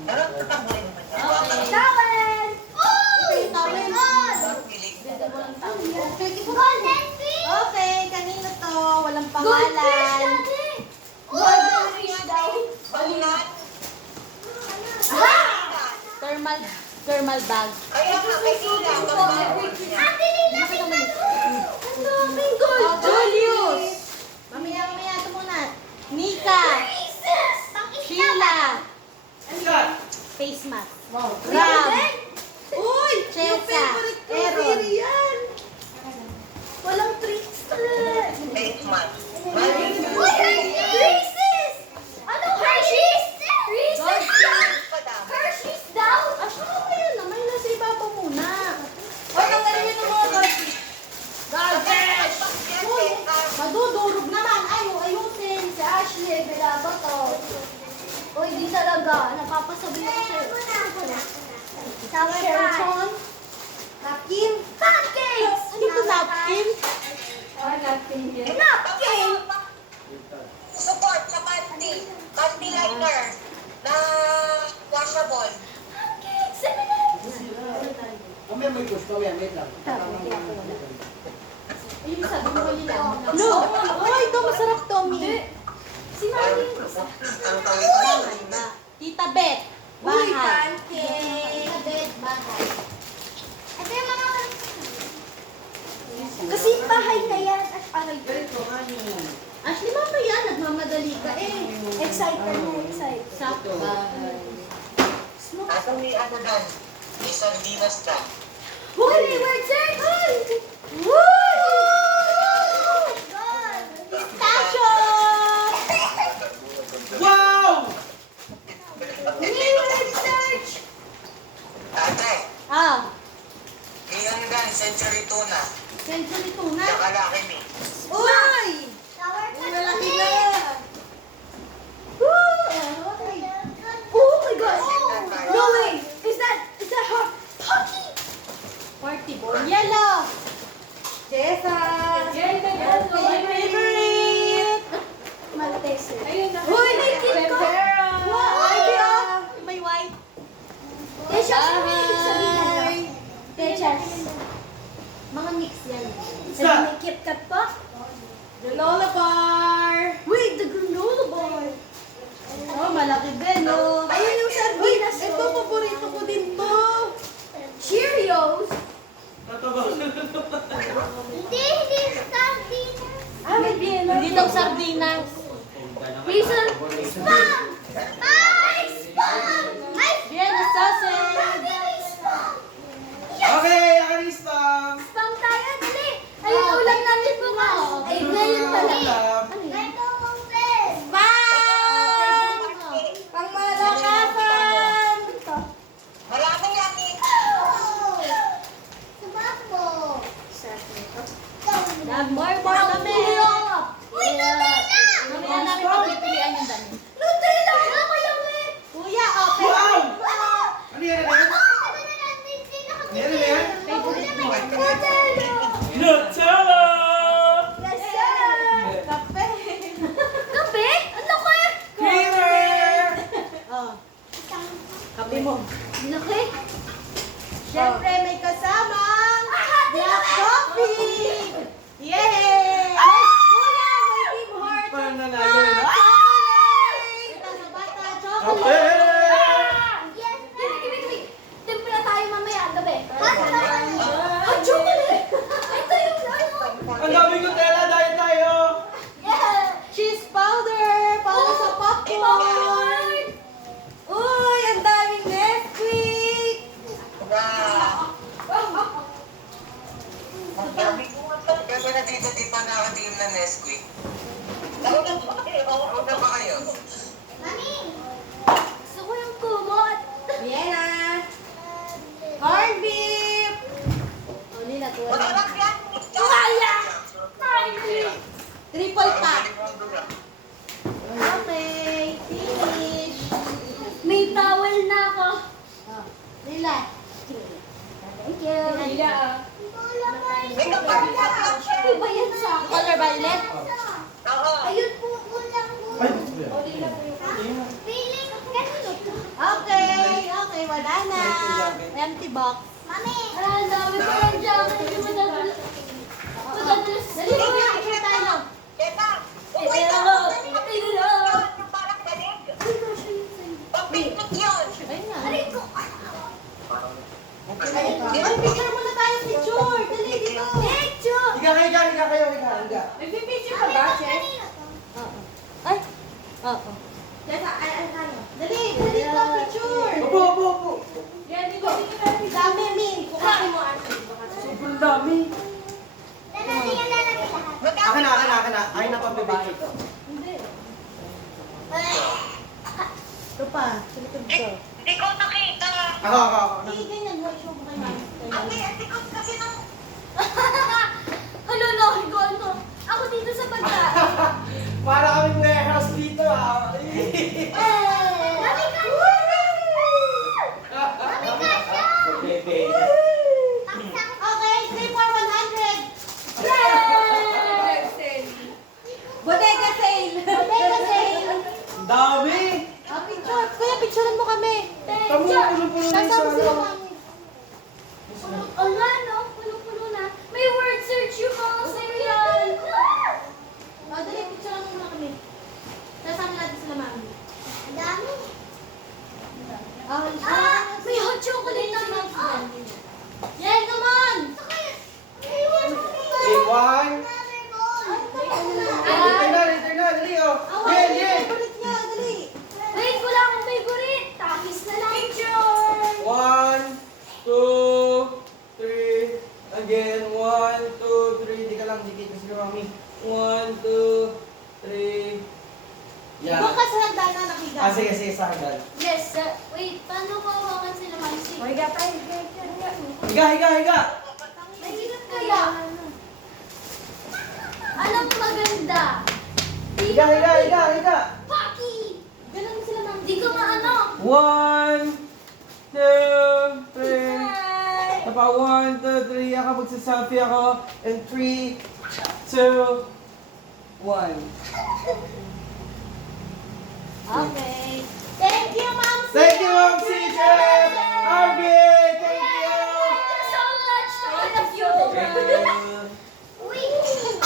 Pero tatambuhin naman yan. Okay. Towel! Ito yung towel. Piling. Dito mo lang towel. Golden fish. Okay, kanino to? Walang Goldfish pangalan. natin! Goldfish daw! Balinat. Thermal bag. Kaya nga, kay Tila. Ate Lila, tingnan mo. Ang daming gold! Julius! Mamaya, ito muna. Nick. face mask. Wow. Ram. Uy! Yung Chesa. favorite ko, Aaron. Siri yan. Walang tricks talaga. Face mask. Uy, Reese's! Ano Hershey's? Reese's yan! Padami. Hershey's daw! Ano ba yan naman? Nasa ibabaw muna. O, tanggalin niyo ng mga garbage. Garbage! Uy! Madudurog naman. Ayusin. Si Ashley, bilaba to. Uy, di talaga. Napapasabi ako sa'yo. Sour Sheraton. Napkin. Pancakes! Ano ba napkin? Napkin! Support sa panty. Panty liner. Na washable. Pancakes! M&M's! Kami may gusto yan, wait lang. Ayun, sabi mo kanina. No! Ay, ito masarap, Tommy. Si Mami. Ang tawid ko. Tita Bet. Uy, Bahay. pancake. Bed, bahay. Ito yung mga... Kasi bahay na yan. Aray. Ashley, mamaya, nagmamadali ka eh. Excited mo, excited. Sa bahay. Asa may ano dan? May sardinas dan. Uy, may word search! Pistachio! Wow! May word search! Ate, Ah, may ano dan? Century tuna. century tuna. Tsaka laki ni. Uy! Sour Malaki na. Oh my God! No way! Is that hot? Hockey! Party ball. Yellow. Jessa. My favorite. Maltese. Uy, may kit ko. Wow, ay, may white. Techas, may sabihin na. Bye. Techas. Mga mix yan. Sabi may Kit Kat pa? Granola bar. Wait, the granola bar. Oh, malaki din, oh. Ayun yung sardinas. Ito, paborito ko din to. Cheerios. Hindi sardinas. Ah, may BNR. Hindi daw sardinas. Reason. Spam! Ay, spam! Ay, Vienna sausage. Okay, Arista! Spam tayo, dali. Ayun, ulam natin bukas. Ay, ngayon pala. Ano yun? ito mong best. Bang! Pangmalakasan. Marami yan eh. Sumak mo. More kami. Uy, Nutella! Mamaya namin pagpipilian yung dami. Nutella! Ako yung may. Kuya, oh, Wow! favorite. Ano yan, ano yan? Ano yan, ano yan? Favorite mo. Nutella! Yes, sir. Kape. Kape? Ano ko eh? Creamer! Oh. Kape mo. Laki. Siyempre, may kasamang black coffee. Yay! Kuya, may Tim Hortons Parang pa. nanalo yun, ah. Chocolate. Ito sa bata, Kape! chocolate. Yes, give. Timpla tayo mamaya ang gabi. Ah, Chocolate! Ito yung ano. Ang daming Nutella, dahil tayo! Yeah! Cheese powder para sa popcorn. Uy, ang daming Nesquik. Wow. Ang dami ko nga to. Kaya na dito di pa nakatingin na Nesquik. Ano ba kayo? Mami! Gusto ko yung kumot. Vienna. Corned beef. Oh, Lila, tuwa. Masarap yan. Wala! Finally! Triple Ang pack. galing mo ang dula. Okay, finish. May towel na ako. Oh, Lila. Thank you. May kapatid ka. May bayan sa akin. Color violet. Oo. Ayun po, kulang po. Ay! Feeling, kanino to? Okay, wala na. Empty box. Mami! Ah, ang dami pa yung jacket. Hindi mo dadalas. Dali, picture tayo. Teta, Ito. wait lang. Ito. Yung parang galing. Pag-picnic yun. Ayun nga. Aray ko. Ay, picture muna tayo, picture. Dali, dito. Picture! Higa kayo, higa. Nagpipicture ka ba, Chef? Kanino to? Ay. Oo. Jessa, ay tayo. Dali, dali dito, picture. Opo, opo, dami. Lalagyan na lalagyan lahat. Akin na. Ay na pabibigay ito. Hindi. Ito pa. Sa likod ko. Hindi ko nakita. Ako. Hindi, ganyan. Huwag show mo kay mami. Ang likod kasi ng... Hello, no, ano? Ako dito sa pagkain. Para kaming warehouse dito ah. Mami kasya! Mami kasya! Bebe. Paksa ko. Okay, 3 for 100. Yay! Bodega sale. Bodega sale. Ang dami. Picture. Kuya, picturean mo kami. Tamo, puno-puno na yung Kasama sila sala. mami. Oh nga, no? Puno-puno na. May word search yung mga serial. O, dali, picturean mo muna kami. Kasama natin sila mami. Ang dami. May hot chocolate na. Yan, come on! A1. Ah, Return na, dali oh. Away, Yeah. favorite niya, dali. wait, wala akong favorite. Takis na lang. Picture! 1, 2, 3. Again, 1, 2, 3. Di ka lang, dikit kasi ka mami. 1, 2, 3. Yan. Doon ka sa hagdan na nakiga. Sige, sa hagdan. Yes, wait, paano kawakan sila Mamsi? Higa. Mahirap kaya. Anong maganda? Higa. Paki! Ganun sila mami. Di ko maano. 1, 2, 3. Hi! Tapa, 1, 2, 3. Ako magsaselfie ako. And 3, 2, 1. Okay. Thank you, ma'am. Thank you, Ma'am Chef! Harvey! Thank you! Thank you so much to all of you.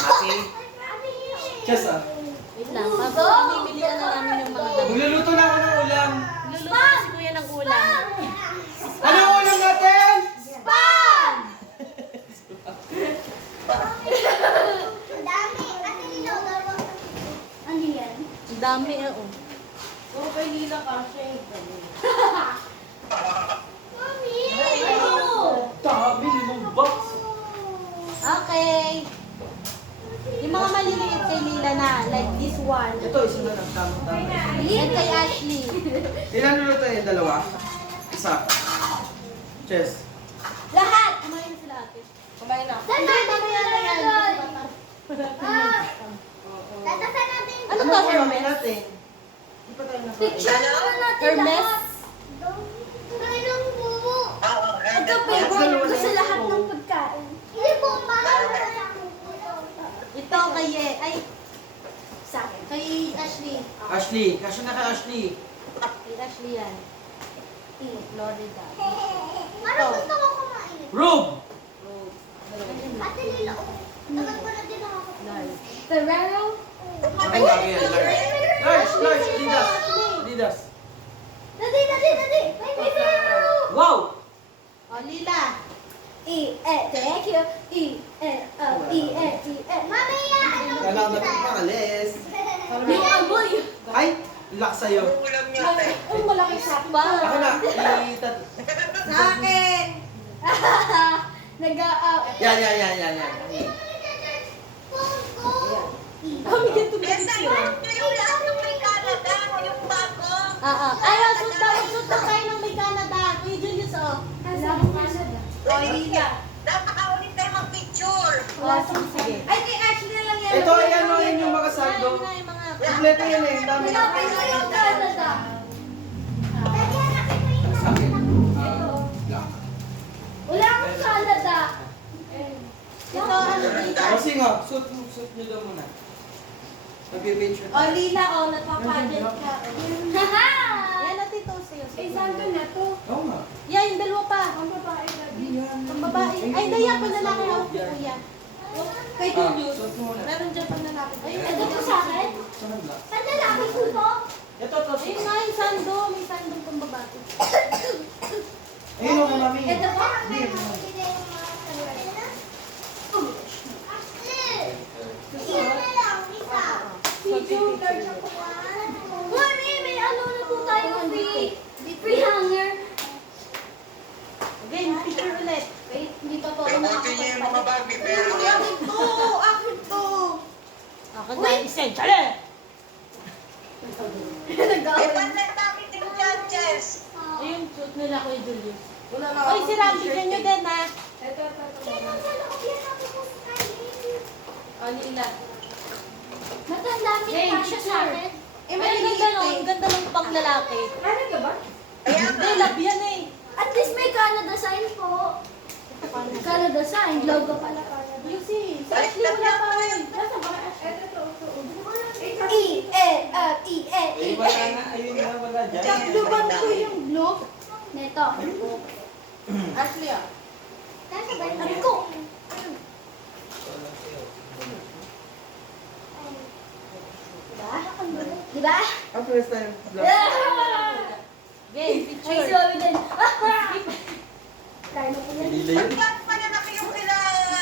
Ate. Yes, ah. Wait lang. Mamimilian na namin yung mga damit. Magluluto na ako ng ulam. Luluto si kuya ng ulam. Ano ang ulam natin? Spam! Ang dami. Ate Lilo, dalawang Ano yan? Ang dami, oo. Puro kay Lila kasi. Mami! Dami, 5 box. Okay. Yung mga maliliit kay Lila na, like this one. Ito, isa na lang. Tama. Yan kay Ashley. Ilan luluto yung dalawa? Isa. Chess. Lahat! Kumain na sila ate. Kumain na. Hindi, mamaya na yan. Tatasan natin. Ano to, Kumain Hermes? natin? Di pa tayo nakain. Picture naman natin Hermes? lahat. Kailang buo. Ito favorite ko sa lahat ng pagkain. Hindi po, mahal na lang. Ito kay ay, Sa akin. kay Ashley. Ashley. Kasya na kay Ashley. Kay Ashley yan. Florida. Ano gusto ko kumain? Rube! Ate Lilo, tagal ko na din ako. Ferrero. Akin lagi yan. Large. Adidas. Dadi. May Ferrero. Wow! O, Lila. Thank you. Mamaya, ano Kailangan natin pangalis. May amoy. Ay, lock sa'yo. Ulam niya, te. Ang malaki sakpa. Ako na. Sa akin. Yan. phone ko? Kami ganito Besa, yung lahat ng may Canada, yung bago. Ayaw, shoot daw tayo ng may Canada. Kuya Julius, oh. O, Lila. Napakaulit tayo mag-picture. Sige. Ay, kay Ashley na lang yan. Ito, yan yung mga sando. Ayun na yung mga... Kompleto yan eh. Dami na. Hanapin ko yung Canada. Dati hanapin ko yung Sa akin. Wala akong Canada. Ito, ano, Lila. Kasi nga, suit nyo daw muna. Nag-picture. O, Lila, oh, nagpa-pageant ka. Haha! Yan, natito sa'yo. na to. Oo nga. Yan, yung dalawa pa. Ang babae na. Ang babae. Ay, daya pa lalaki ako, kuya. Kay Julius. Suot mo muna. Meron dyan pang lalaki. Ayun, Ito po sa akin? Saan black? Ang lalaki ko to? Ito. ayun nga yung sando. May sandong pang babae. Ayun o, mami. Ito po? Hindi. Mami, may ano na po tayo free hanger. Again, picture ulit. Wait, hindi pa po ako Pero buti niya yung nakakapagpala. Eh, ba't nagtami din yan, Jess? Ayun, suot nila Kuya Julius. Wala na Oy, si Ramsey, dyan nyo din ha. Ito. O, Lila. Matanda Hey, siya sa akin. Eh, may ganda nung, ang ganda nung pang lalaki. Ano ka ba? Kaya Hindi, love yan eh. At least may Canada sign po. Canada sign, logo pala Canada. You see, sa Ashley wala pa eh. Nasaan ba kay Ashley? Ito. E-E-F-E-E. Ay, wala na. Ayun na wala dyan. Tatlo ba ko yung blue? Neto. Ashley ah. Ano ko? Diba? Ang first time. Game, Ay, picture. sabi din. Kaya na po yan. Lila yun. ba't malalaki yung kila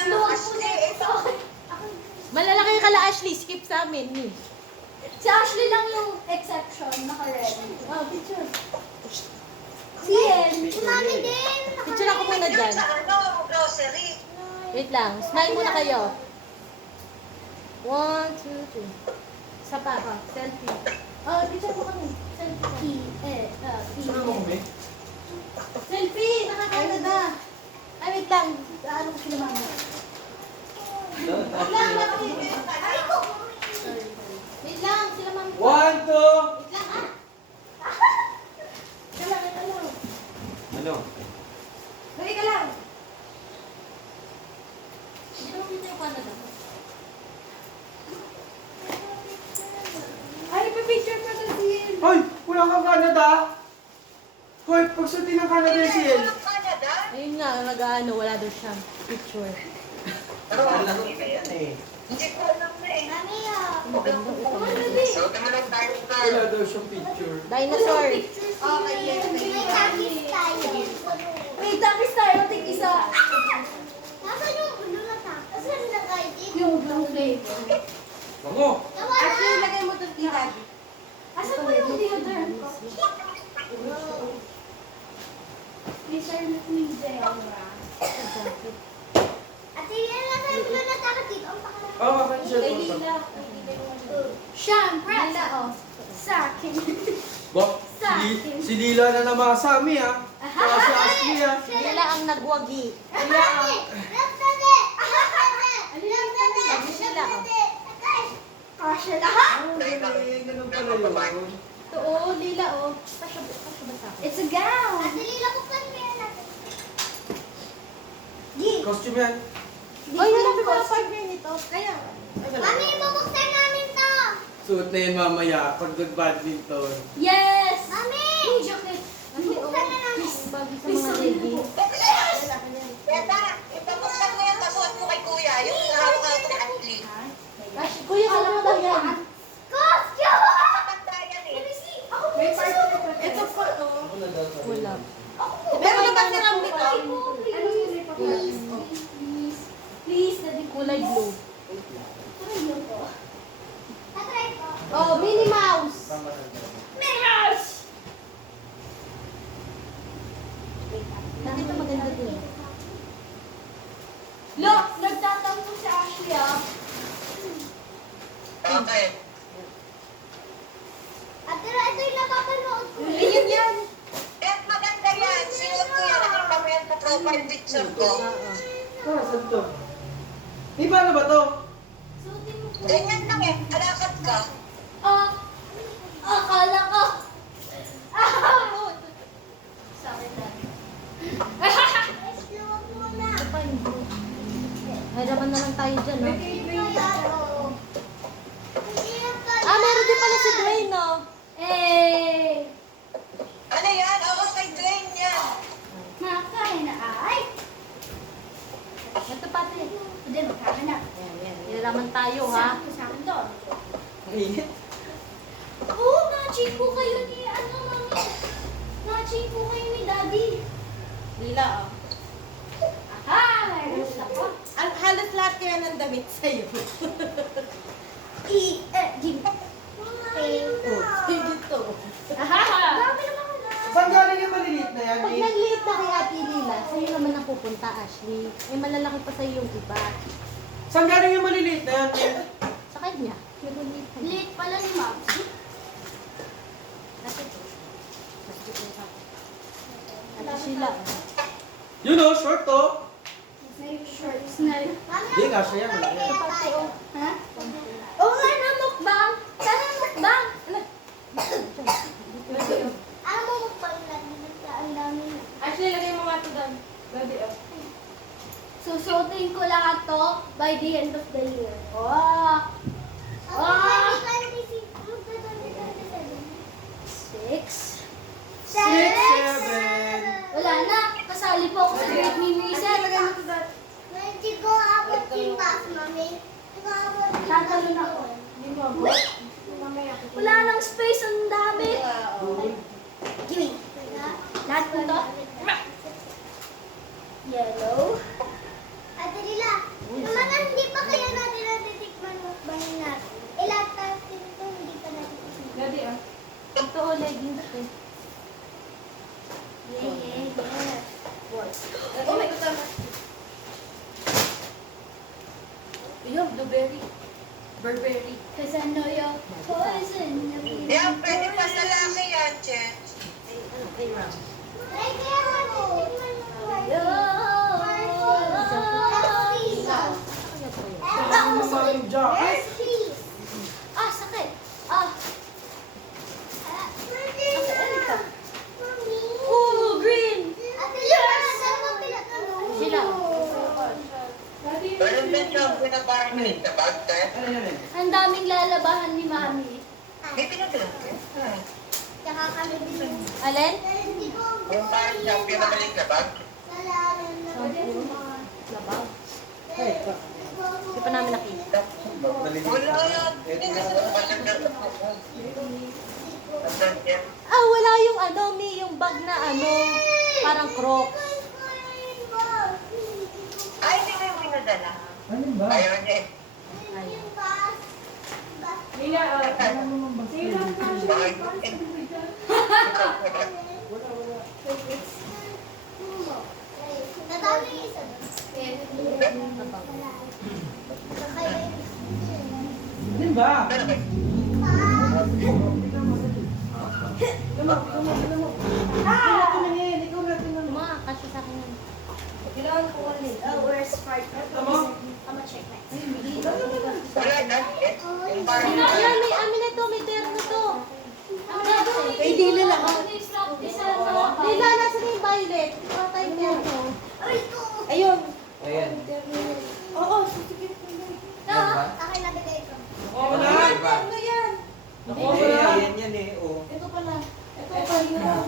Luwag po Ashley? na ito. Malalaki kala Ashley, skip sa amin. Si Ashley lang yung exception, naka-red. Oh, picture. Si Yen. Si Mami din. Picture ako muna Yun dyan. sa ano, grocery. Wait lang, smile muna kayo. 1, 2, 3. Isa pa, selfie. Oh, picture mo kami. Selfie. Saan mo kami? Selfie! Nakakanda. Ay, wait lang. Ano ko sila mama? Doon, Wait lang, Ay, ko! Wait lang, sila mama. 1, 2. Wait lang, ah! Ito lang, ito lang. Ano? Dali ka lang. Hindi naman dito yung Canada. Ay, pa-picture pa sa sin. Hoy, wala kang Canada. Hoy, pagsuti ng Canada yung CL. Walang Canada? Ayun nga, nag-ano, wala daw siyang picture. Alam ko yan eh. Hindi ko alam na eh. Mami ah. Maganda ito. So, naman ang tayo Wala daw siyang picture. Dinosaur. Okay, yes. May tapis tayo. Wait, tapos tayo, tig isa. Nasaan yung blue na tapis? Nasaan na kayo dito? Yung blue flavor. Bango. Ashley, lagay mo ito dito. Asan po yung deodorant ko? Please, sir, let me At yun nasaan yung blue na tapis dito? Ang pakala. Oh, kakan siya. Kay Lila. Siyempre, sa akin. Ba, si Lila na namasami ah. Saka si Ashley ah. Lila ang nagwagi. Mami! Left na de! Left na de! Sabi sila, oh. Kasha lahat. Eh, ganun pala yun. Ito, oh, Lila, oh. Kasya ba sa akin? It's a gown. At nila ko pa niya natin. Costume yan. Oh, yun ang mga partner nito. Kaya, Mami, bubuksan namin to! Suot na yun mamaya pag nag-badminton. Yes! Mami! Chocolate. Bubuksan na namin. bagay sa mga lady. Beta, ipabuksan mo yan, pasuot mo kay kuya. Yung hawak-hawak ni Ashley. Kuya, sa mga daw yan. Costume! Matanda yan eh. Ako po May yung part susunod. ito po. Oh. Ako na daw sa Wala. Meron naman si Ram dito. Please, please, please, daddy, Kulay blue. Try mo to. Tatry ko. Oh, Minnie Mouse. Tama na daw. Mirrors! Nakita maganda din. Look, nagtatampo si Ashley ah. Okay. At pero ito yung napapanood ko. Ayun yan. Eh, maganda yan. Sinuot ko yan. Nakita mo yan sa profile picture ko. Ah, saan to? Di ba na ba to? Suotin mo po. Ganyan lang eh. Alakad ka. Akala ko. Sa akin lang. Luwag muna. Ito pa yung blue. Ay, naman na lang tayo dyan, no? Ah, meron din pala si Dwayne, no? Eh, Ano yan? Oo, kay Dwayne yan. nakakain na ay. Ito pati. Hindi, magkakain na. Ayan, yan. Nilalaman tayo, ha? Sa akin to. Ang init. Oo, matching po kayo ni, ano, mami. Matching po kayo ni daddy. Lila, oh. Aha, meron sila pa. Ang halos lahat kaya ng damit sa'yo. G. Oh, dito. Aha! Saan galing yung maliliit na yan? Pag Eh? nagliit na kay Ate Lila, sa'yo naman ang pupunta, Ashley. Eh, malalaki pa sa'yo yung iba. Saan galing yung maliliit na yan? Eh? Sa kanya. Pero liit pa. Late pala ni Mom. Sheila. Yun o, short to. Shorts na rin. Hindi, kasha yan. Ha? Oo nga na, mukbang. Sana mukbang. Alam mo mo pag ang dami na. Actually, lagay mo nga ito doon. Gabi, oh. Susuotin ko lahat to by the end of the year. Oh! Ah! 6. 6, 7. Wala na. Kasali po ako sa Great Mimi Reset. Ko abot yung bus, mami. Ko abot yung Tatalon ako. Hindi mo abot. Mamaya ako. Wala nang space. Ang dami. Gimme. Lahat po to. Yellow. Ate Lila, naman hindi pa kaya natin natitikman mo banin natin. Ilan tayo dito hindi pa natitikman. Gabi, oh. Ito o, leggings eh. Yeah. Oh my God, tama. Ayun, blueberry. Burberry. Cause I know you're poison. Yan, pwede pa sa laki yan, Chen. Ay, kaya natitikman mo po. Kailangan mo sa aking jacket. Ah, sakit. Ah. Oh, green! Sheila. Meron din siyang pinaparang maliit na bag, te. Ano yan eh? Ang daming lalabahan ni Mami. May pinagalan, te. Tsaka kami din. Alin? Yung parang siyang pinamaliit na bag. Labaw. Hindi pa namin nakita. Wala yan. Hindi kasi napasag na ito. Nasaan yan? Ah, wala yung ano, Mi, yung bag na ano, parang crocs. Ay, hindi mo yung pinadala. Ano ba? Ayaw niya eh. Lila, oh. Save lang na siya. Bakit? Nadami isa. Din ba? Ikaw na tingnan mo. Mga kasya sa akin yan. Kailangan ko ulit. Where's Spark? Tama? I'ma check next. Wala na. Yung parang Yan, may amin na to, may terno to. Kay Dila lang. Dila, nasa na yung violet? Wala tayong terno. Ayun. Ayan. Oo, sige. Yan ba? Akin na bigay ko. Oo na. Terno yan. Nakuha mo na. Ayan yan eh. Oh. Ito pala. Ito pa yun.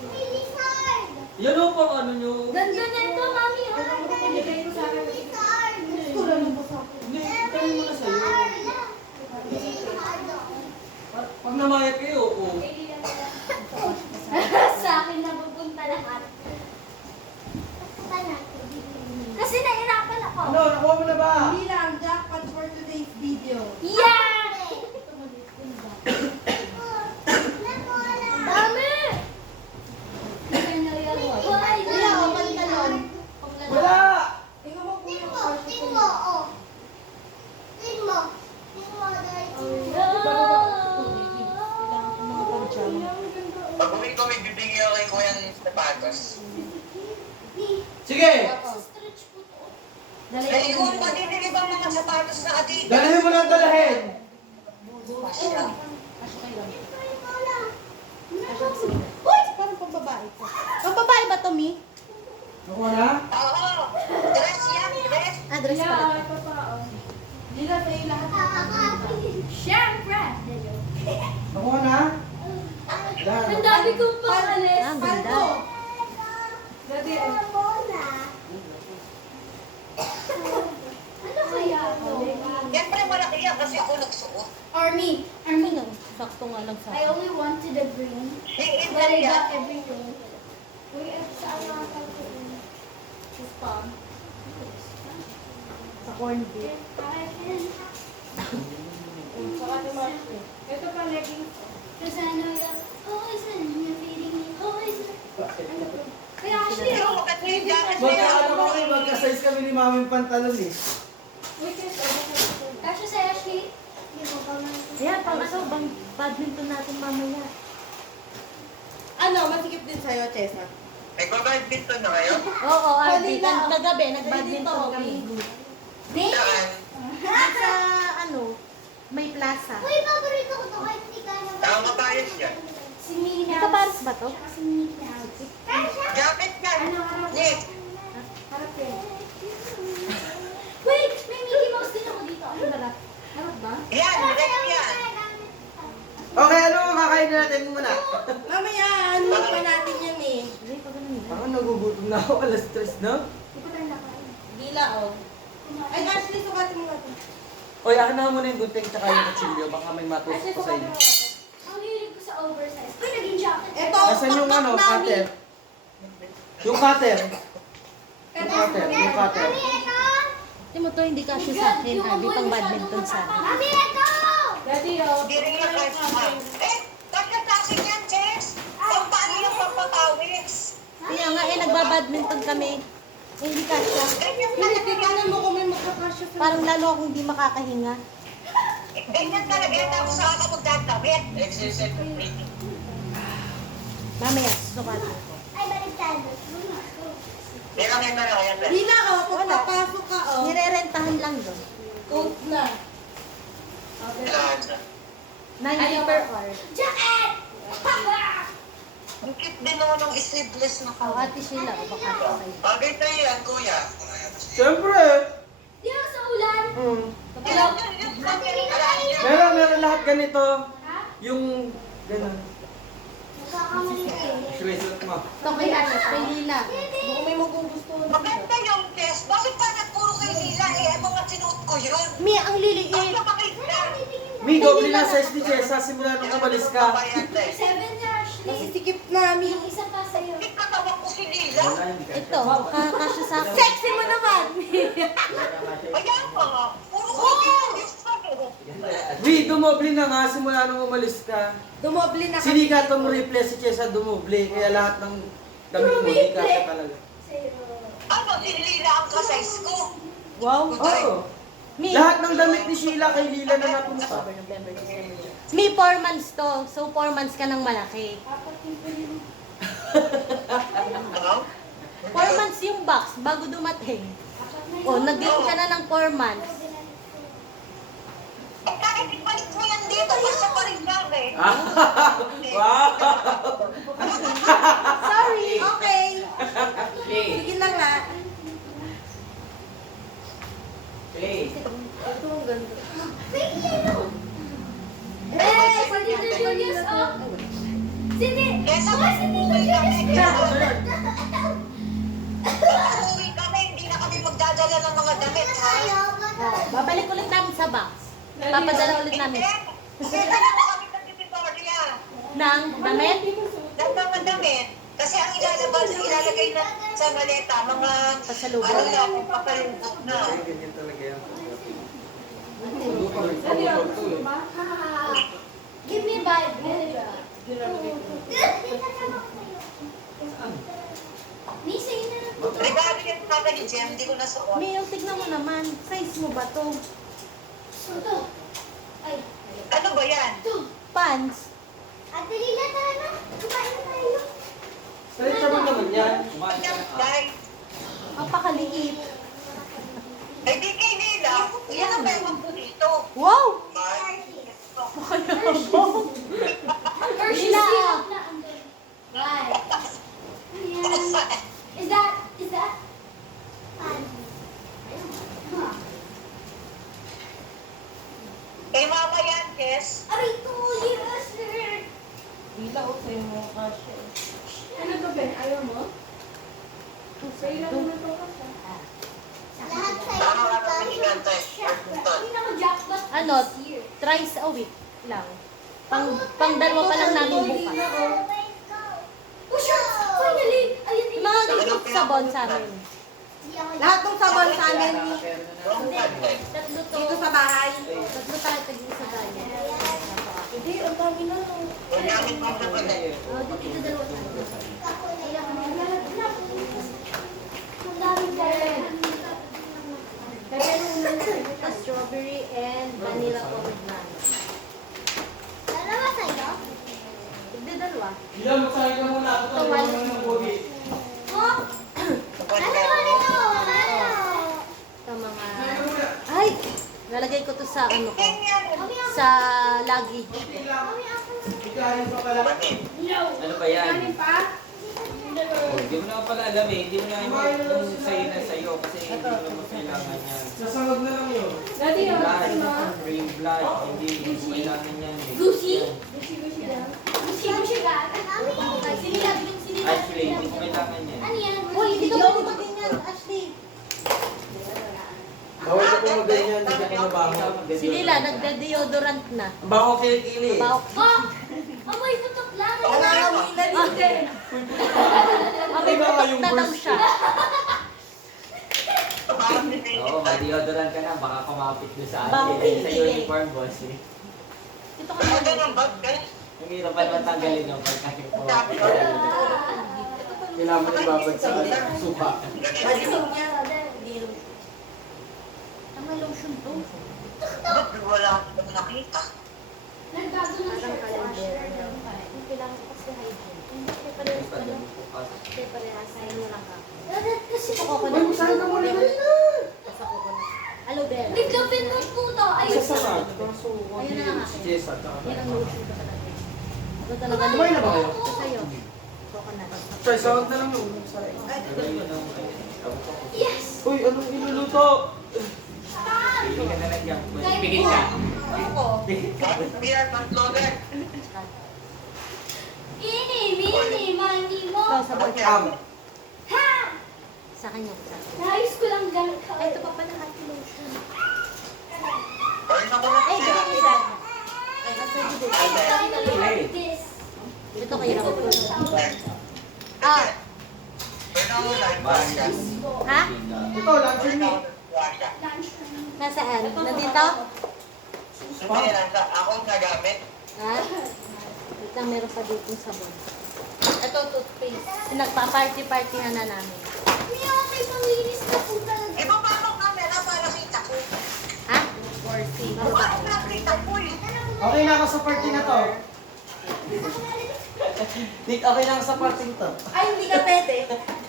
May lizard! Yan o pang ano nyo. Ganda na ito, Mami. Ha? Ibigay ko sa akin. Lizard! Wala lang pa sa akin. Hindi, tayo mo na sa'yo. Lizard! Pag namayat kayo, oh. Sa akin na pupunta lahat. Pa natin. Kasi nahirapan ako. Ano, nakuha mo na ba? Hindi lang, jackpot for today's video. Yeah! Dami! Wala, o, pantalon. Wala! Tingnan mo kung yung Ting mo, oh. Ting mo. Ting mo, guys. pag uwi ko, may bibigyan ako kay Kuya ng sapatos. Sige! Naiwan pa din yung ibang mga sapatos na Adidas. Dalahin mo na ang dalahin! Uy, parang pambabae ko. Pambabae ba to, Mi? Nakuha na? Oo! Dress yan, dress! Address Lila, pala. ito pa, oh. Lila, sa'yo lahat. Siyempre! Nakuha na? Yan. Ang dami kong pangalis. Ah, ganda. Gabi, oh. Ano kaya ako? Siyempre malaki yan kasi ako nagsuot. Army. Ano? Sakto nga lang sa I only wanted a green. Hingin But na I yan. got everything. Uy, saan nga ako? Sa palm. sa corn beef. Saka naman. Ito pa, leggings. Because I know you're poison. You're feeding me poison. Kaya actually, Pero bakit yung jacket na yan? Magkaano kami, magka-size kami ni Mami pantalon eh. actually sa Ashley, Ayan, pang ano, bang badminton natin mamaya. Ano, masikip din sa'yo, Chesa. Nagba-badminton na kayo? Oo, Arby. Kanina. Kagabi, nagbadminton kami. Saan? Sa, ano, may plaza. Uy, paborito ko to kahit hindi ka naman. Tama tayo siya. Si Mina. Ito Paris ba to? Tsaka si Mina. Jacket ka! Nick! Harap eh. Wait! May Mickey Mouse din ako dito. Ano ba? Harap ba? Yan! Direct yan! Okay, ano ang kakain natin muna? Mamaya, ano pa natin yan eh. Parang nagugutom na ako, alas 3 na. Di pa tayo nakain. Bila, oh. Ay, Ashley, sukatin mo natin. Oy, akin na muna yung gunting tsaka yung kutsilyo, baka may matusok Ashley, pa sa sukatin inyo. mo natin. Ang hilig ko sa oversize. Uy, naging jacket. Ito, Nasaan yung ano, pakpak namin. cutter? Yung cutter. Yung cutter, yung cutter. Mami, ito! Hindi mo to, hindi kasi sa akin, Arby, pang badminton sa akin. Mami, ito! Daddy, oh. Hindi rin yung guys ma. Eh, bakit kasi yan, Jess? Paano yung pampatawis? Kaya nga eh, nagbabadminton kami. Eh, hindi kasya. Ganyan talaga yan. mo kung may makakasya sa... Parang lalo akong hindi makakahinga. Ganyan talaga yan. Tapos sa kakapagdadawit. Exercise. Mamaya, sukatin. Ay, baliktad. Meron ngayon na kaya, Beth? Bila, oh, kung papasok ka, oh. Nirerentahan lang doon. Coat na. Kailangan na. 90 per hour. Jacket! Ang cute din naman ng sleeveless na Oh, ka. ate Sheila, o baka sa'yo. Bagay tayo yan, kuya. Siyempre! Di ako sa ulan. Meron lahat ganito. Yung, gano'n. Nagkakamali ka eh. Screenshot mo. Ito kay Ashley, kay Lila. Kung may magugustuhan. Maganda yung test. Bakit pa nagpuro kay Lila? Eh, mga sinuot ko yun. Mi, ang liliit. Ang makita. Mi, doble na size ni Jessa simula nung umalis ka. 7 na, Ashley. Masisikip namin. Yung isa pa sa'yo. Bakit katawag ko si Lila? Ito, kakasya sa akin. Sexy mo naman! Ayan pa nga. Puro kay Lila. Diyos ka mo. Mi, dumoble na nga simula nung umalis ka. Dumoble na kami. Sinika tong replay si Jessa dumoble, kaya lahat ng damit mo hindi kasya talaga. Ano, si Lila ang kasize ko. Wow. Oo. Mi, Lahat ng damit ni Sheila kay Lila na napunta. Mi, 4 months to. So, 4 months ka ng malaki. Ano? 4 months yung box bago dumating. O, nag-gain ka na ng 4 months. Eh, kahit ibalik mo yan dito, basta pa rin lang eh. Wow! Sorry. Okay. Sige na nga. Play. Ito ang ganda. Eh, si Tito Julius, oh. Sini. Kesa Oh, si Tito uwi kami, Julius. uwi kami, hindi na kami magdadala ng mga damit, ha? Babalik ulit namin sa box. Papadala ulit namin. Kasi dalawa kami sa Victoria. Ng damit? Ng mga damit. Kasi ang ilalagay na sa maleta, mga Pasalubong. ano na, papalubog na. Ganyan talaga yan. Give me 5 minutes. Nisa, yun na lang. Regalo yung tata ni Jem, hindi ko nasuot. May, tignan mo naman. Size mo ba to? Ito. Ay, Ano ba yan? Pants? Ate Lila, tara na. Kumain na tayo. Straight naman naman yan. Yan, guys. Kapakaliit. Eh di kay Nila, yan ang meron ko dito. Wow! Hershey's Lila. syrup na andun. Right. Is that? Huh. Eh mama yan, Kes. Aray ko, yes, sir. Bila o sa'yo mo kasya. Ano to, Ben? Ayaw mo? Sa'yo lang naman to kasi. Lahat sa'yo. Tama ka naman ni Gante. Hindi na ako jackpot Ano? this year. Thrice a week lang. Pang dalawa pa lang namin bukas. Oh, sure! Finally! Ayun Yung mga group sabon sa amin. Lahat ng sabon sa amin, tatlo to. Dito sa bahay. Tatlo tayo tag-isa tayo. Hindi, ang dami na. Gamit mo naman eh. Oh, dito dalawa tayo. Strawberry and vanilla pomegranate. Dalawa sa'yo? Hindi dalawa. ah. Ilan, magsahin ka muna. Ito, Tawal. iwan mo ng pogi. Oh, Ito mga... Sahin ka muna. Ay! Nalagay ko to sa ano ko. Sa lagi. Ikahin pa pala. Ano ba yan? Oh, hindi mo na pala alam eh. Hindi mo na yung sa'yo na sa'yo kasi hindi mo naman kailangan yan. Sasangag na lang yun. Daddy, oh, Blood, ano? green blood, hindi mo kailangan yan eh. Gucci? Yan. Gucci ka. Sinilab yung sinilab. Actually, hindi mo kailangan yan. Ano yan? Uy, hindi ka mo ganyan, Ashley. Bawal ka pong maganyan, hindi ka mabaho. Si Lila, nagda-deodorant na. Ang baho kilikili. Bawak. Oh! Amoy putok lang. Nangangamoy na din. Amoy Iba nga putok yung na daw burst. siya. Oo, ma-deodorant ka na, baka kumapit doon sa Baho atin. Sa kilikili. uniform, boss eh. Dito ka Ano na. ng bag, guys? Ang hirap pa naman tanggalin yung pagkain ko. Kailangan mo ibabad sa suka. Madinig niya. Hindi rin. Tama lotion to. Ba't wala akong nakita? Nagbago na siya. Kailangan ko kasi hygiene. Hindi kayo parehas pa lang. Kayo parehas. Sa'yo lang ka. Kasi Ako ko na. Uy, masahin ka muna. Tapos ako ko na. Aloe vera. Bigla mo puto. Ayun. Sasangag. Ayun na nga. Yes, at saka. Yan ang lotion ko talaga. Ito talaga. Kumain na ba kayo? Ito sa'yo. Coconut. Try, sangag na lang yung sahin. Yes! Uy, anong iluluto? Pili ka na lang dyan. Pigit ka. Beer, loaded. Ini, mini, mani mo. Ito, sabay ka. Ha! Sa kanya. Sa akin. Nais ko lang gamit ka. Ay, ito pa pala hati lotion. Ay, naku na Ay, siya. dito isa. Ay, nasa dito. Hey. This. Ito kayo na ko. Ah, Ay, naku na, Basha. ha? Ito, lunch and meat. Basha. Nasaan? Nandito? Hindi, akong nagamit. Ha? Wait lang, meron pa dito sabon. Ito, toothpaste. Pinagpa-party-partyhan na namin. May okay panglinis na po talaga. Iba pa ang camera para kita ko. Ha? 40. Baro ba ako? Nakita ko eh. Okay na ako sa party na to. Nick, okay na ako sa party to. Ay, hindi ka pwede.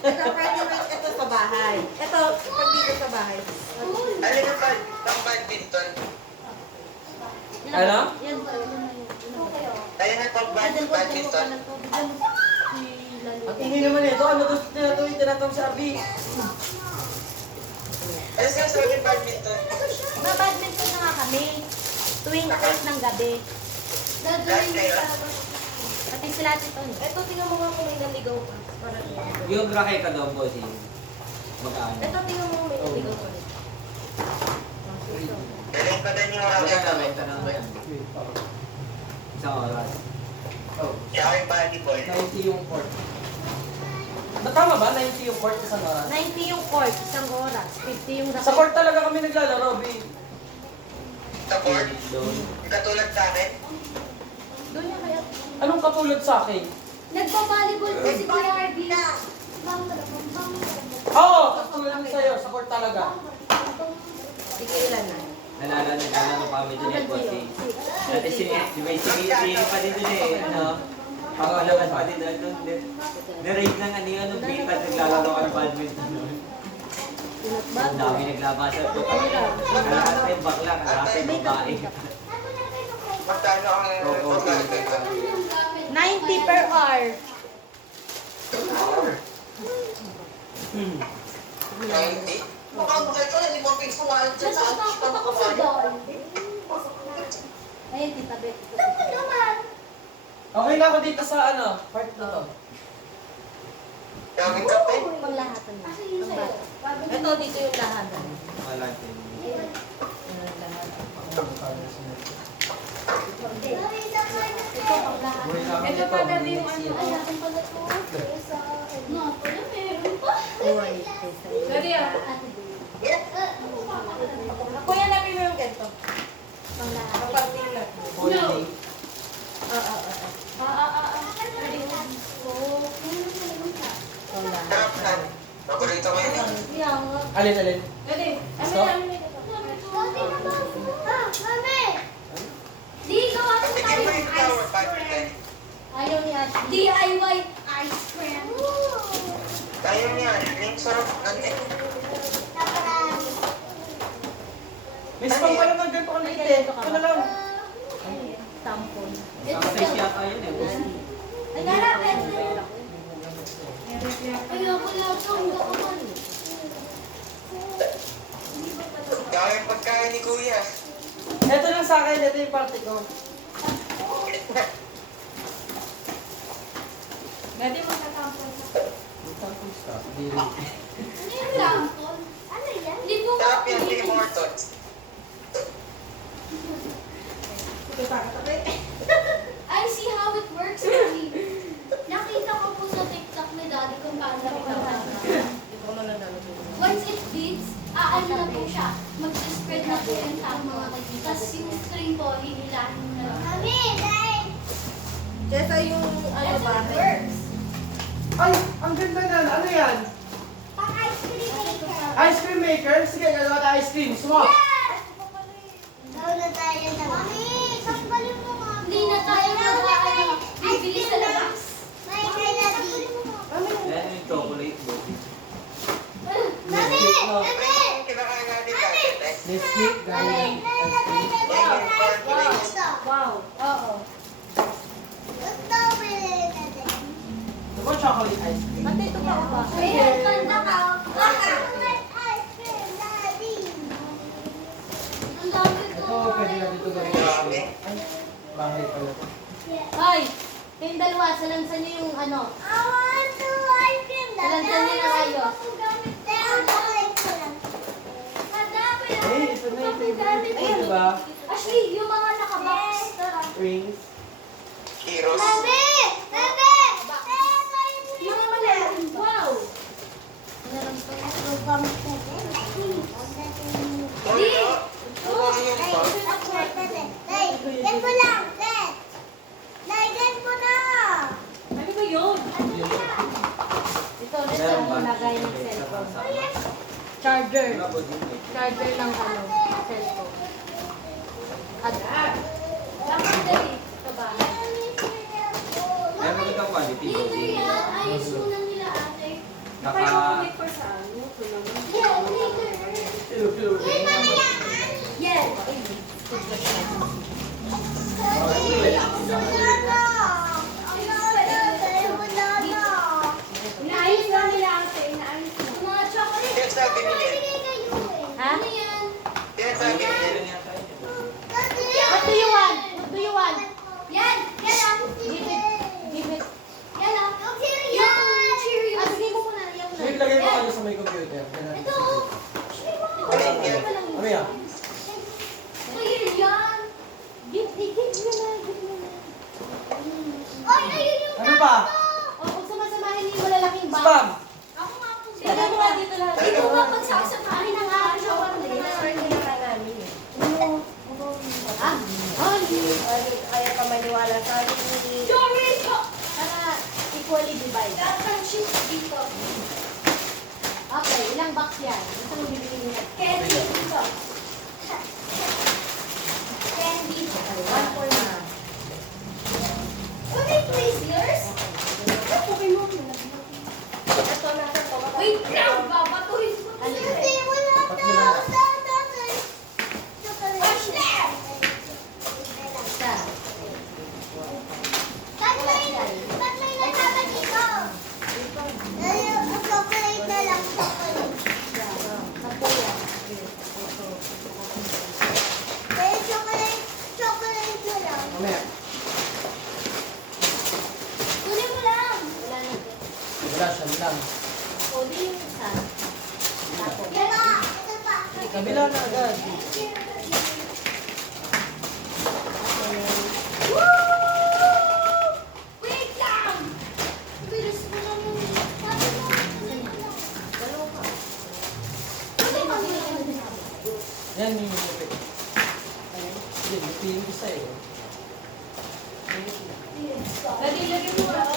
Ito, pwede mo ito sa bahay. Ito, pag dito sa bahay. Alin ang badminton? Yan Ano? Yan po. Ayun ang badminton. At hindi naman ito, ano to tinatawag sa Abi? Ano siya sa akin badminton? Ba-badminton na nga kami. Tuwing 8 ng gabi. Gagawin ko sa Pati sila ito. Ito, tingnan mo nga kung may naligaw ka. Para Yung racket ka doon, boss eh. Magkano? Ito, tingnan mo kung may naligaw ka. Galing pa din yung racket Magkano? ko. Ito na yan. Isang oras. Oh, Siya yung volleyball. 90 yung court. Tama ba? 90 yung court isang oras? 90 yung court, isang oras. 50 yung Sa court talaga kami naglalaro, B. Sa board. Doon. Katulad sa akin. Doon niya kaya. Anong katulad sa akin? Nagpa-volleyball po si Kuya Arby. Oo, katulad sa'yo, sa court talaga. Sige, ilan na? Nalala pa kami doon eh, boss eh. Dati may sinili pa din doon eh. Ano? Pangalaman pa din doon. Na-rate ng ano yun, nung beta naglalaro ka ng badminton noon. Ang dami naglabasan ko. Kalakas tayo bakla, kalakas tayo babae. Magkano ang magkano? 90 per hour. 90? Mukhang bakit ko, hindi mo fix ko nga dyan sa akin. Natatakot ako sa doll. Ayun, tita Beth. Ano naman? Okay na ako dito sa ano, part na to. Daming kape. Panglahatan na. Kasi yun sa'yo. Ito, dito yung lahat. Wala din. Ito, panglahatan. Buhay na ako Ito dito. pa dami yung ano. Ay, natin pala to. No, pala meron pa. Uy, Sorry ah. Kuya, namin mo yung ganito. panglahatan. Papartila. Holiday. Sarap na. Paborito mo yun. Yang. Alin? Dali. Ano Stop. namin ito? Di, gawa po Patikin tayo mo ng yung flower ice badminton. cream. Ayaw ni Ashley. DIY ice cream. Kaya niya, yung sarap ng Miss Pang pala ng ganito kaliit eh. Ito na lang. Tampon. It's Size yata yun eh. boss. Ay, garapin. Ayoko na itong doon. Kaya yung pagkain ni Kuya. Ito lang sa akin. Ito yung party ko. Pwede magkatampon sa... Ano yung lampon? Ano yan? Hindi ko Sarap yan, Tim makapilit. Hortons. I see how it works, Mommy. Nakita ko po sa TikTok ni Daddy kung paano once it beats, ano na po siya. Mag-spread na po yung tao mga kaibigan. Tapos yung string po, hinihilahin na lang. Mami, dahil Kesa yung ano That's ba? how it works. Ay, ang ganda na. Ano yan? pang ice cream maker. Ice cream maker? Sige, gagawa tayo ice cream. Swap! Daw na tayo na. Mami, sampalin mo mga Hindi na tayo bibili sa labas. May kailabi. Yan yung chocolate bo. Mami! Mami! Yung kinakain natin dati, eh. Nesquik, galing. Nalagay na tayo ng ice cream dito. Wow. Oo. Gusto bilhin natin. Ito po chocolate ice cream. Ba't ito pa ba? Ayan, ganda ka. Chocolate ice cream, Daddy. Ang dami ko. Ito, pwede na dito gawin. Dami. Ay, bahay pala to. Hoy! Kayong dalawa, salansan niyo yung ano. I want to ice cream, Daddy. Salansan niyo na kayo. Pero chocolate ko lang. Madami na. Eh, ito na yung favorite ko, di ba? Ashley, yung mga nakabox. Tara. Rings. Heroes. Mami! Mami! Yung mga malalaking. Wow. Di! Ano yung ba? Yan mo lang, Dad. Lagyan mo na. Ano ba yun? Ito, ito Meron ang ba? lagay ng cellphone. Sama. Charger. Mga po din eh. Charger ng ano, cellphone. At Dapat dali. ito ba? Kaya magandang quality bo. Later yan, ayos muna nila ate. Naka... Wait for sa ano? Ito naman. Yeah, later. Yes. Inaayos na nila ate. Inaayos na. Mga chocolate. Yan sa akin yun. Ha? Ano yan? Yan sa akin yun. Meron yata yun. What do you want? What do you want? Yan. Yan lang. Give it. Give it. Yan lang. Yung Cheerios. Ah, sige mo muna. Yan na. Sige, lagay mo ano sa may computer. Ito. Alin yan? Ano yan? Clear yan. Give mo na. Give mo na. Ano pa? O, kung sumasamahin niyo yung malalaking box. Spam! Ako nga po. Lagay mo nga dito lahat. Dito ba pagsasamahin ng aking chocolate? Ah, kaya pa maniwala sa akin. Chorizo! Para equally divide. Lahat ng cheese dito. Okay, ilang box yan? Gusto mo bibili niya? Candy dito. Candy. One for na. Okay, please, yours? Ito na ito. Wait lang, babatuhin ko. Watch there! Isa. Sampo yan. Mamaya. Kunin mo lang. Wala na. Wala siya lang. O, di yung isa. Tapos. Kabila na agad. Wait lang! Bilis mo lang yung... Sabi mo, Dalawa pa. ano ba yun? Yan yung lupit. Hindi, lupit yung isa eh. Lagay mo lang.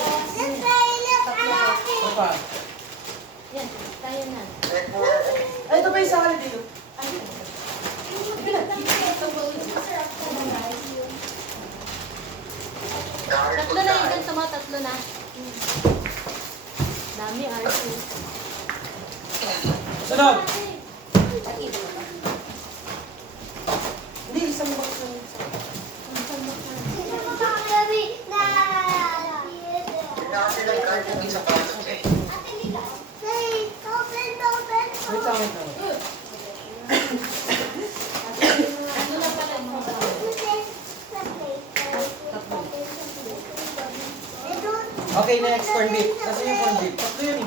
Ano pa? Yan, tayo na. Ay, ito ba yung sakali dito? Masarap ka na, guys. Tatlo na yung ganito mo, tatlo na. Dami, R2. Sunod! Hindi, isang box lang. Sino mo ba kami na? Kasi nag-card yung isa pa. Ate Lila. Say, open. Wait lang, wait lang. Ano na pala yung mga Okay, next, corn beef. Kasi yung corn beef. Tatlo yun eh.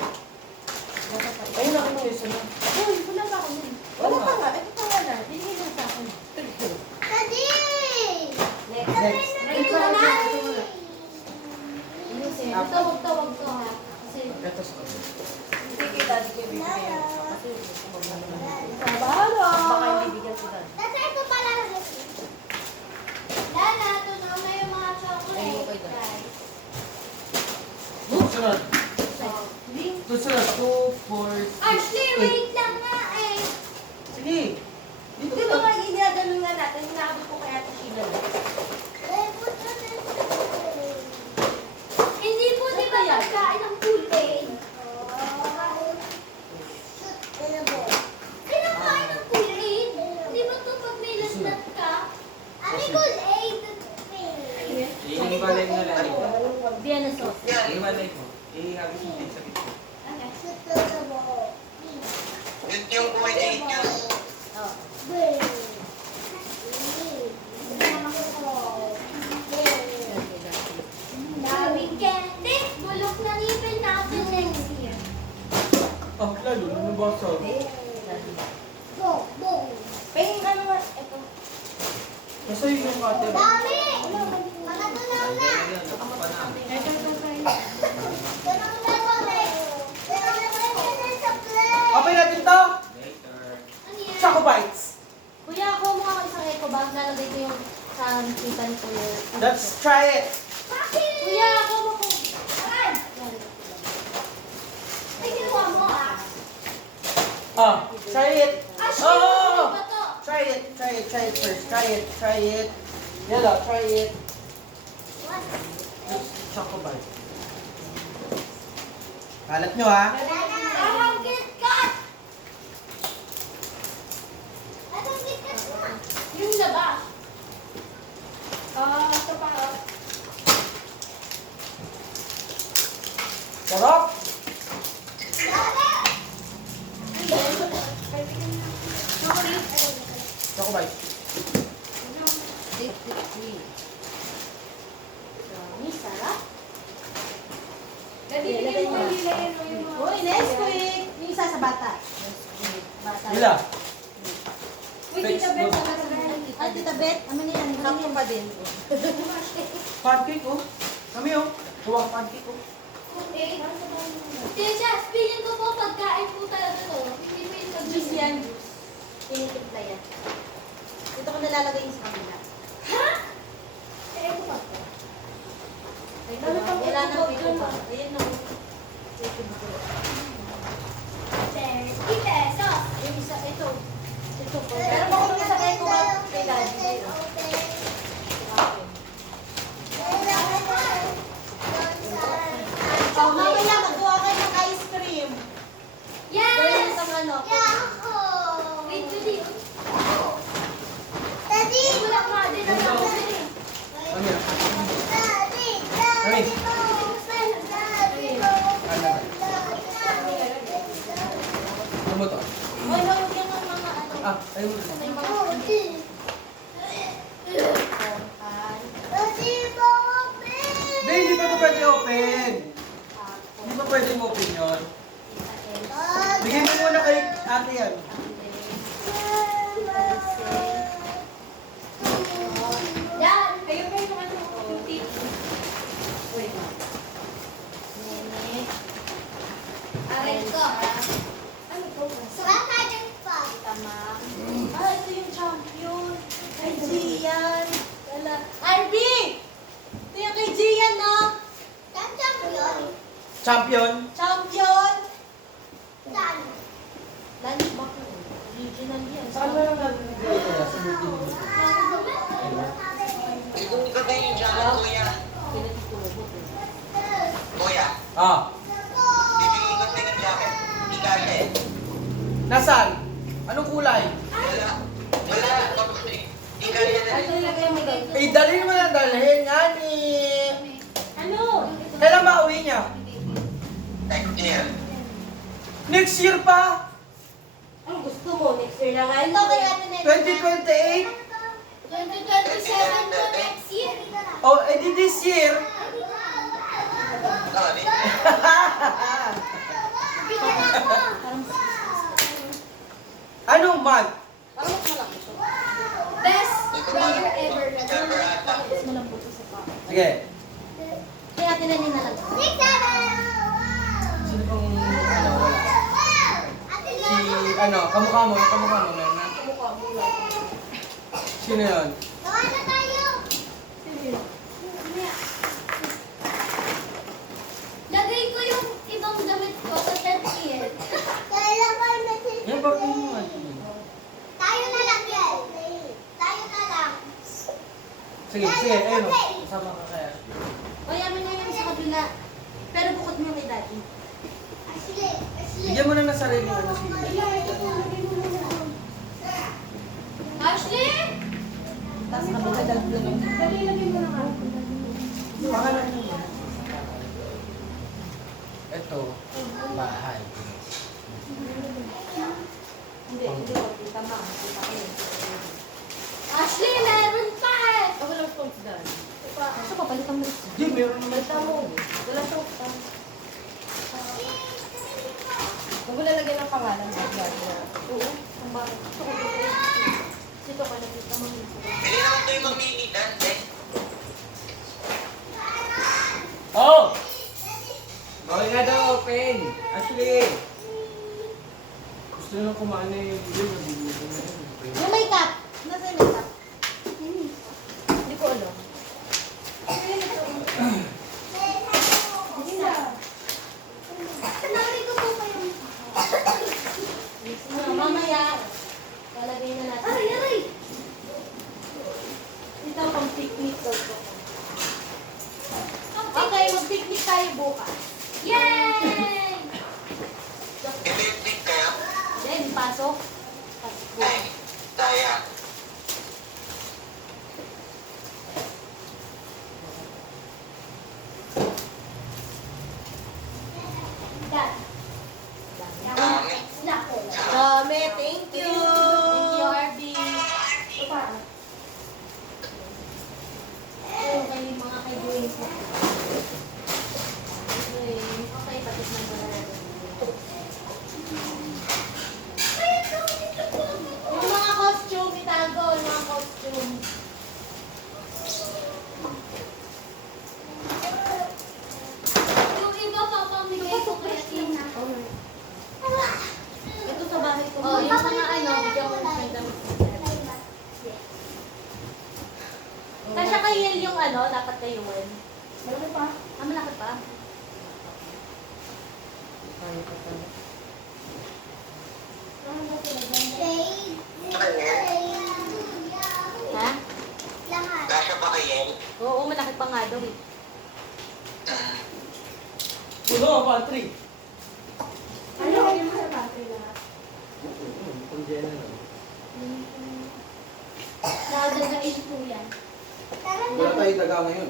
Ayun na, ano yung sunod? Uy, wala pa ako nun. Wala pa nga. Ito pa nga na. Binigay lang sa akin. Daddy! Next. Ito na. Ito, wag to ha. Kasi, Ito sa hindi kay daddy ko ibibigay. Kasi, Sabaro! baka hindi bigyan si daddy. Nasa ito pala. Lala, tunaw na yung mga Ay, chocolate. okay daw. Guys. Sunod. Sunod. 2, 4, 6, Ashley, 8. wait lang nga eh. Sige. Dito Di ka ba na. nga ginaganon nga natin, inaabot ko kaya ito Sheila. Eh, puto na Hindi po di ba nagkain ng Kool-Aid? Kinakain ng Kool-Aid? Di ba to pag may lagnat ka? Ano cool aid? Iibalay mo na lang. Vienna sauce. Iibalay mo. Ihagis mo din sa bitko. Yun yung buhay na yun. Oh. Daming candy! Bulok na ngipin natin next year. Ah, lalo. Ano ba sa? Pahing ano nga, ito. Nasa yun yung cutter. Dami! Mga tunaw na! Ayun, ako pa na. Tunaw na kami! Tunaw na kami sa plate! Okay natin to. Later. Ano yan? Choco Bites. Kuya, ako mo ako isang eco bag. Lalagay ko yung kita ni Kuya. Let's try it. Bakit? Kuya, ako mo ko. Aray! Ay, ginawa mo ah. Ah, try it. Ashley, Oh! ano ba to? Try it first. Try it. Yellow, try it. Choco Bites. Kalat nyo ha. Parang KitKat! Anong gitas na? Yung labas. Ito pa. Sarap. Choco Bites. Dami, sarap. Nabibigyan mo nila yun o yung mga... Uy, Nesquik! Yung isa sa bata. Bata. Hila. Uy, Tita Beth, sa Ay, Tita Beth, ano yan? Sakto pa din. Pancake oh. Kami oh. Huwag pancake oh. Okay. Teacher, feeling ko po pagkain po talaga to. Hindi po yung Juice yan. Tinitimpla yan. Ito ko nalalagay yung sa kabila. Ha? Kaya ko ba? Ay, kailangan ng ito pa. Ayan na. 30 pesos. Yung isa, ito. Ito po. Pero baka magsabay ko ba kay daddy? Oh, mamaya magkuha kayo ng ice cream. Gawin Yes! sa ano. Wait, Judy. Daddy! Wala nga din ang naman eh. Kami ah. Daddy! Kami. Ano mo to? Hoy, huwag yung mga ano. Ah, ayun mo. May mga Hindi, hindi pa ito pwede open. Hindi pa pwede mo open yun. Bigyan mo muna kay ate yan. Dan, kayo kayo yung ano, yung tip. Wait lang. Nene. Aray ko. Ano to? Tama. Ah, ito yung champion. Kay Gian. Wala. RB! Ito yung kay Gian, no? Champion. Champion! Lunchbox na. Original yan. Saan mo lang natin dito? Sa birthday mo. Kung ikaw na yung dyan, kuya. Pinag- Ah, Bibigyan ko ng jacket. Ikate. nasaan? Anong kulay? Wala. Wala. Ikate na Ano ilagay mo doon? Eh, dalhin mo na dalhin, ngani. Ano? Kailan mauwi niya? next year. Next year pa? Ang gusto mo, next year na nga. Ito kay Ate Nena. 2028? 2027 po next year. Oh, edi this year. Sorry. Bigyan ako. Anong month? Parang mas malaki ito. Best brother ever. December ata. Mas malambot ito sa pa. Sige. Kaya Ate Nena na lang. 6, 7. Sino pong, ano, wala? Ate Si, Nena. ano, kamukha mo, meron na. Mukha mo lang. Sino yun? Gawa na tayo. Lagay ko yung ibang damit ko sa 10th. Kailangan natin. Yan ba yung Tayo na lang yan. Tayo na lang. Sige, sige, ayun o. Kasama ka kaya. O, yaman niya yung sa kabila. Pero bukod mo may daddy. Ashley. Ashley. Bigyan mo na ng sarili ano si Ashley! Tapos kabila dagdag mo. Pangalan niyo. Ito, bahay. Hindi, hindi ko. Kita mo. Kita ko yun. Ashley, meron pa eh! Ako lang ito sa daddy. Gusto ko, palitan mo ito. Di, meron naman. Palitan mo. Wala ito. Huwag mo lalagyan ng pangalan sa daddy. Oo. Ang bakit? Gusto ko ito. Sito ka na kita mo. Pili naman ito yung mamilitan, eh. Oh! Okay na daw, open. Ashley. Gusto nyo kumain na yung video, nabibigyan na yun. Yung makeup. Nasa yung makeup? Hindi ko alam. Sinabi ko po kayo. Mamaya. Lalagay na natin. Aray, aray! Ito pang picnic daw ko. Okay, mag-picnic tayo bukas. Yay! Ibibig kayo. Then, pasok. Pasok bukas. Ay, sayang. Dad. Dami. Snap ko. Dami, thank you. Thank you, RB. Ito kay mga kaibigan ko. Okay, tapos na pala natin. Yung mga costume, itago. Yung mga costume. Yung iba papamigay ko kay Tina. Ito sa bahay ko. Oh, Yung mga ano, bigyan ko ng damit. Kasya kay Yel yung ano, dapat kayo win. Malaki pa? Ah, malaki pa? Shade. Ha? Lahat. Kasya pa kayo. Oo, malaki pa nga daw eh. Puno, pantry. Ano? Yung sa battery lahat. Kung dyan na lang. Nakadadain po yan. Wala tayo daga ngayon.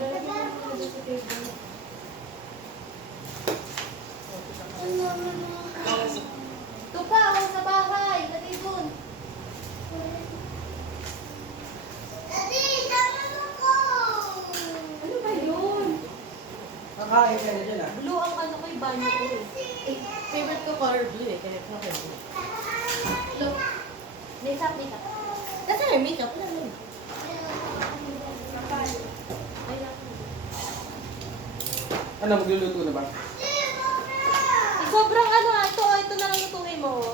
Ito pa, ako sa bahay. Lagay dun. Daddy, sama mo ko. Ano ba yun? Kakain ka na dyan ah. Blue ang ano ko, yung banyo ko eh. Favorite ko color blue eh, kaya ko na blue. Look. Makeup, makeup. Nasaan yung makeup? Wala na yun. Ay, naku. Ano, magluluto na ba? Sobrang ano ah, ito na lang lutuin mo.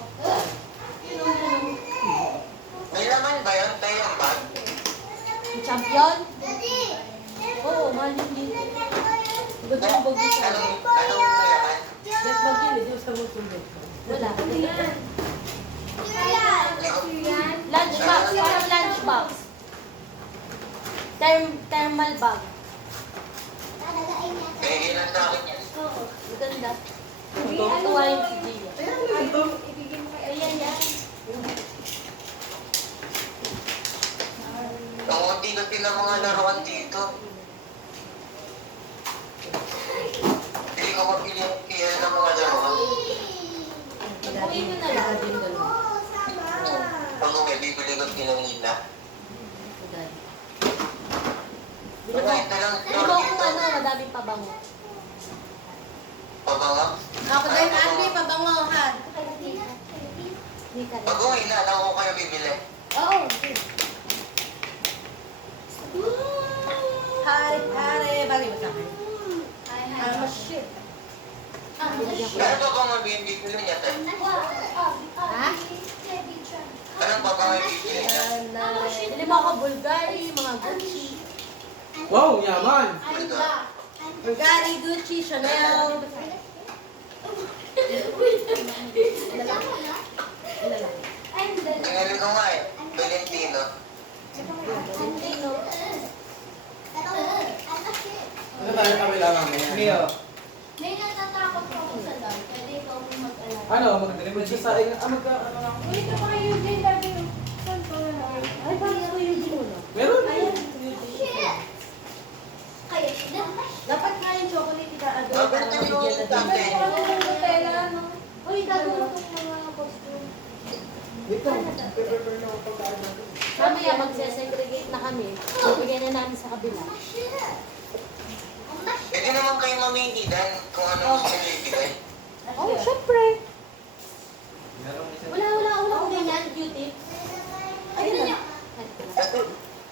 Yun o, yun o. May laman ba yun? Tayo ang bag? Yung champion? Daddy. Oo, mahal yung dito. Ganda yung bag dito. Anong may laman? Net bag yun eh, di ba sa mga sumbit? Wala. Ano yan? Yan. Lunchbox, parang lunchbox. Thermal bag. Talagain niya. Pwede lang sa akin yan. Oo. Maganda maganda. Tuwa yung si Gia. Ayan yan. Ang unti-unti ng mga laruan dito. Hindi ko mapili ng mga laruan. Pag-uwi mo na lang. Pag may bibili ko pinangila. Bili mo. Kahit na lang Bili mo kung ano, madaming pabango. pabanga. Ako din, Andy, pabangohan. Hindi ka rin. Pag uwi na, lang ko kayo bibili. Oo. Hi, pare. Bali mo sa akin. Hi, hi. Ah, shit. Ano pa bang mabibili niya tayo? Ha? Anong pa bang mabibili niya? Bili mo ako Bulgari, mga Gucci. Wow, yaman! Bulgari, Gucci, Chanel. Tingali ko nga eh. Valentino. Sino? Ano tayo kami lamang ngayon? Mio. May natatakot ako sa dog. Pwede ikaw mag-alala. Ano, mag-remote siya sa akin. Magka-ano lang. Uy, ito pa yung Eugene, sabi mo. Saan to na? Ay, parang ako yung Gino. Meron. Kaya sila. Dapat nga yung chocolate ka ano, Robert, para yung mabigyan na din. dati. Ano yung Nutella, no? Uy, gagawin ko mga costume. Dito. Prepare na ako pagkaan natin. Mamaya magse-segregate na kami. Bibigyan na namin sa kabila. Pwede naman kayo mamili dan kung ano gusto niyo ibigay. Oh, syempre. Meron isa. Wala akong ganyan, cutie. Ayun na.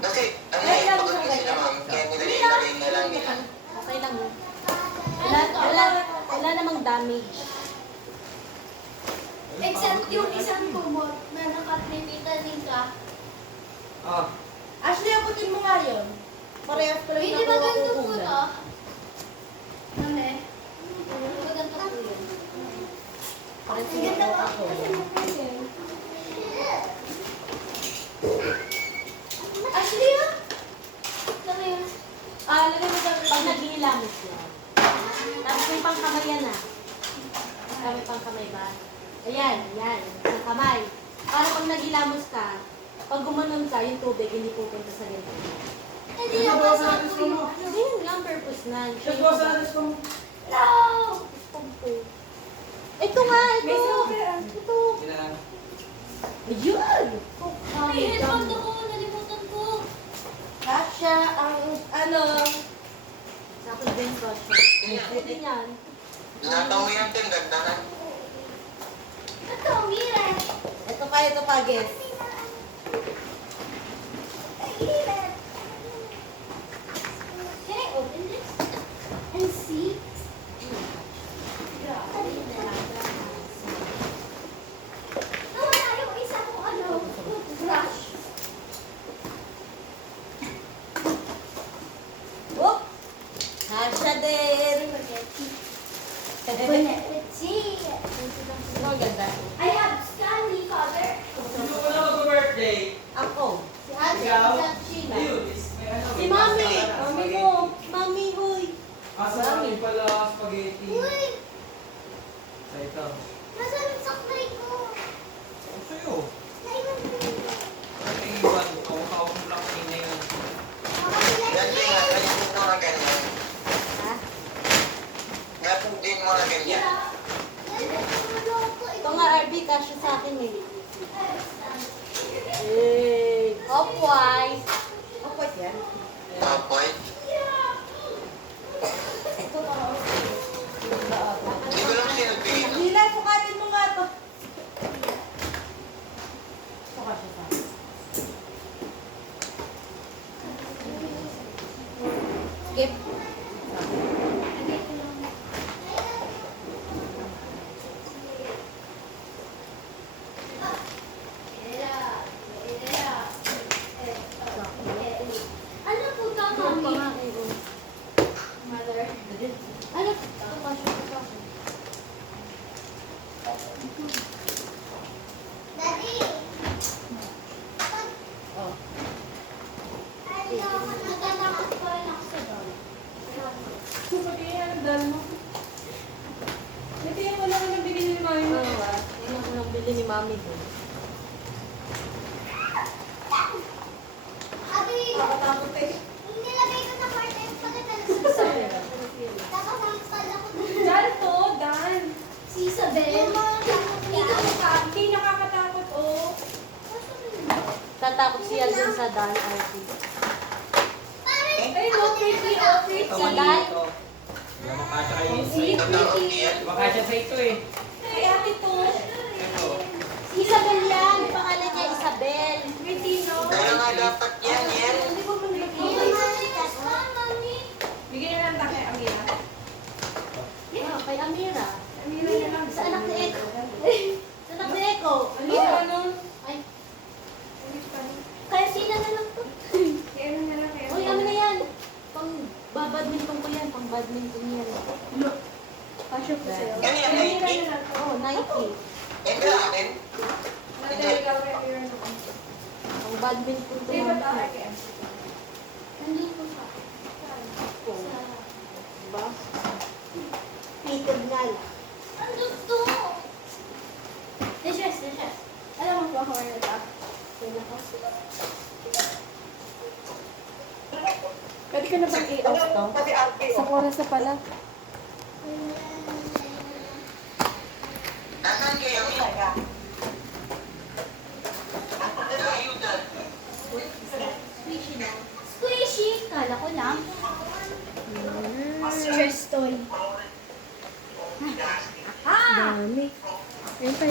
Kasi, ano eh, pagod ko sila ma'am, kaya nilalagay na lang nila. Okay lang yun. Wala namang damage. Except yung isang kumot na nakapipitanin ka. Oh, Ashley, abutin mo nga yun. Parehas ko lang Hindi ba nakuha ganito ko po kulang. to? Mami? Hindi ba ganito po yun? Parang Ang ganda sinuko ba? ako. Ashley, ah! Laki yun. Lagay mo daw pag naghihilamos yan. Tapos may pangkamay yan ah. May pangkamay ba? Ayan, yan. Sa kamay. Para pag naghilamos ka, pag gumanon ka, yung tubig hindi pupunta sa ganito. Hindi na ba sa ako yun? Hindi yun lang purpose na. Siya ko sa alas kong... No! Ito nga, ito. Ito. sila lang. Ayun. May headphone ako, nalimutan ko. Kasha, ang ano, Sa akin din ko siya. Ito yan. Nataw yan din, ganda na. Ito, mira. ito pa, guess. Can I open this? And see? Nawala yung isa kong ano, brush. Oh! Kasha din. Spaghetti. Ang ganda. I have Stanley color. Sino ko na mag-birthday? Ako. Si Ate, Ikaw? si Sheila. Ayun, may ano. Si Mami. Mami mo. Mami, huy. Asa kami pala spaghetti. Uy! Sa ito. Nasaan yung sakay ko? Ang sa'yo. Naiwan ko yun. Ano iwan? Kawak-kawak mo lang kanina yun. Yan din nga, ganyan din mga ganyan. Ha? Ganyan din mga ganyan. Ito nga, RB, kasya sa akin eh. Hey. Off-white. Ako yan. Tapoy. Hindi ko lang sinabing. Hila, sukatin mo nga to. Ito kasha sa akin. Skip. Ano po ka, Mami? Mother? Ano po ka? Daddy! Oh. Natatakot pa rin ako sa dog. Sabi yan, dal mo. mami doon. Ate, Nakatakot eh. nilagay ko sa part time pagkatapos. Tapos ang pala ko dun. Dan to, Dan. Si Isabel. Ikaw ka, hindi nakakatakot, oh. Tatakot siya dun sa Dan artist. Ay, no, pretty, oh, pretty. Sa Dan? Makasya kayo. Si pretty. Makasya sa ito eh. Ay, ate to. Ito. Si Isabel yan. Pangalan niya Isabel. Pretty, no? Kaya nga dapat yan, yan. Hindi ko man bigyan na lang tayo kay Amira. Ah, kay Amira. Amira na lang. Sa anak ni Eko. Sa anak ni Eko. Amira, ano? Ay, Kaya sila na lang to. Kaya ano na lang kay uy, ano na yan? Pang badminton ko yan. Pang badminton yan. Pasyo po sa'yo. Yan yan, Amira Nike. na lang to. Oh, Nike. Yan ka akin. Nagdala ikaw kay Amira na lang. Pang badminton ko Hindi ba yan. tayo kay Amira? Nandito pa. Diba? Peter nga lang. Ang gusto! Dishes. Alam mo ba kung ano ito? Pwede ka na bang i-off to? Pati arte. Sa oras na pala. Nasaan kayo? Ayuda. Squishy na. Squishy! Kala ko lang. Stress toy. Dami. Yun pa.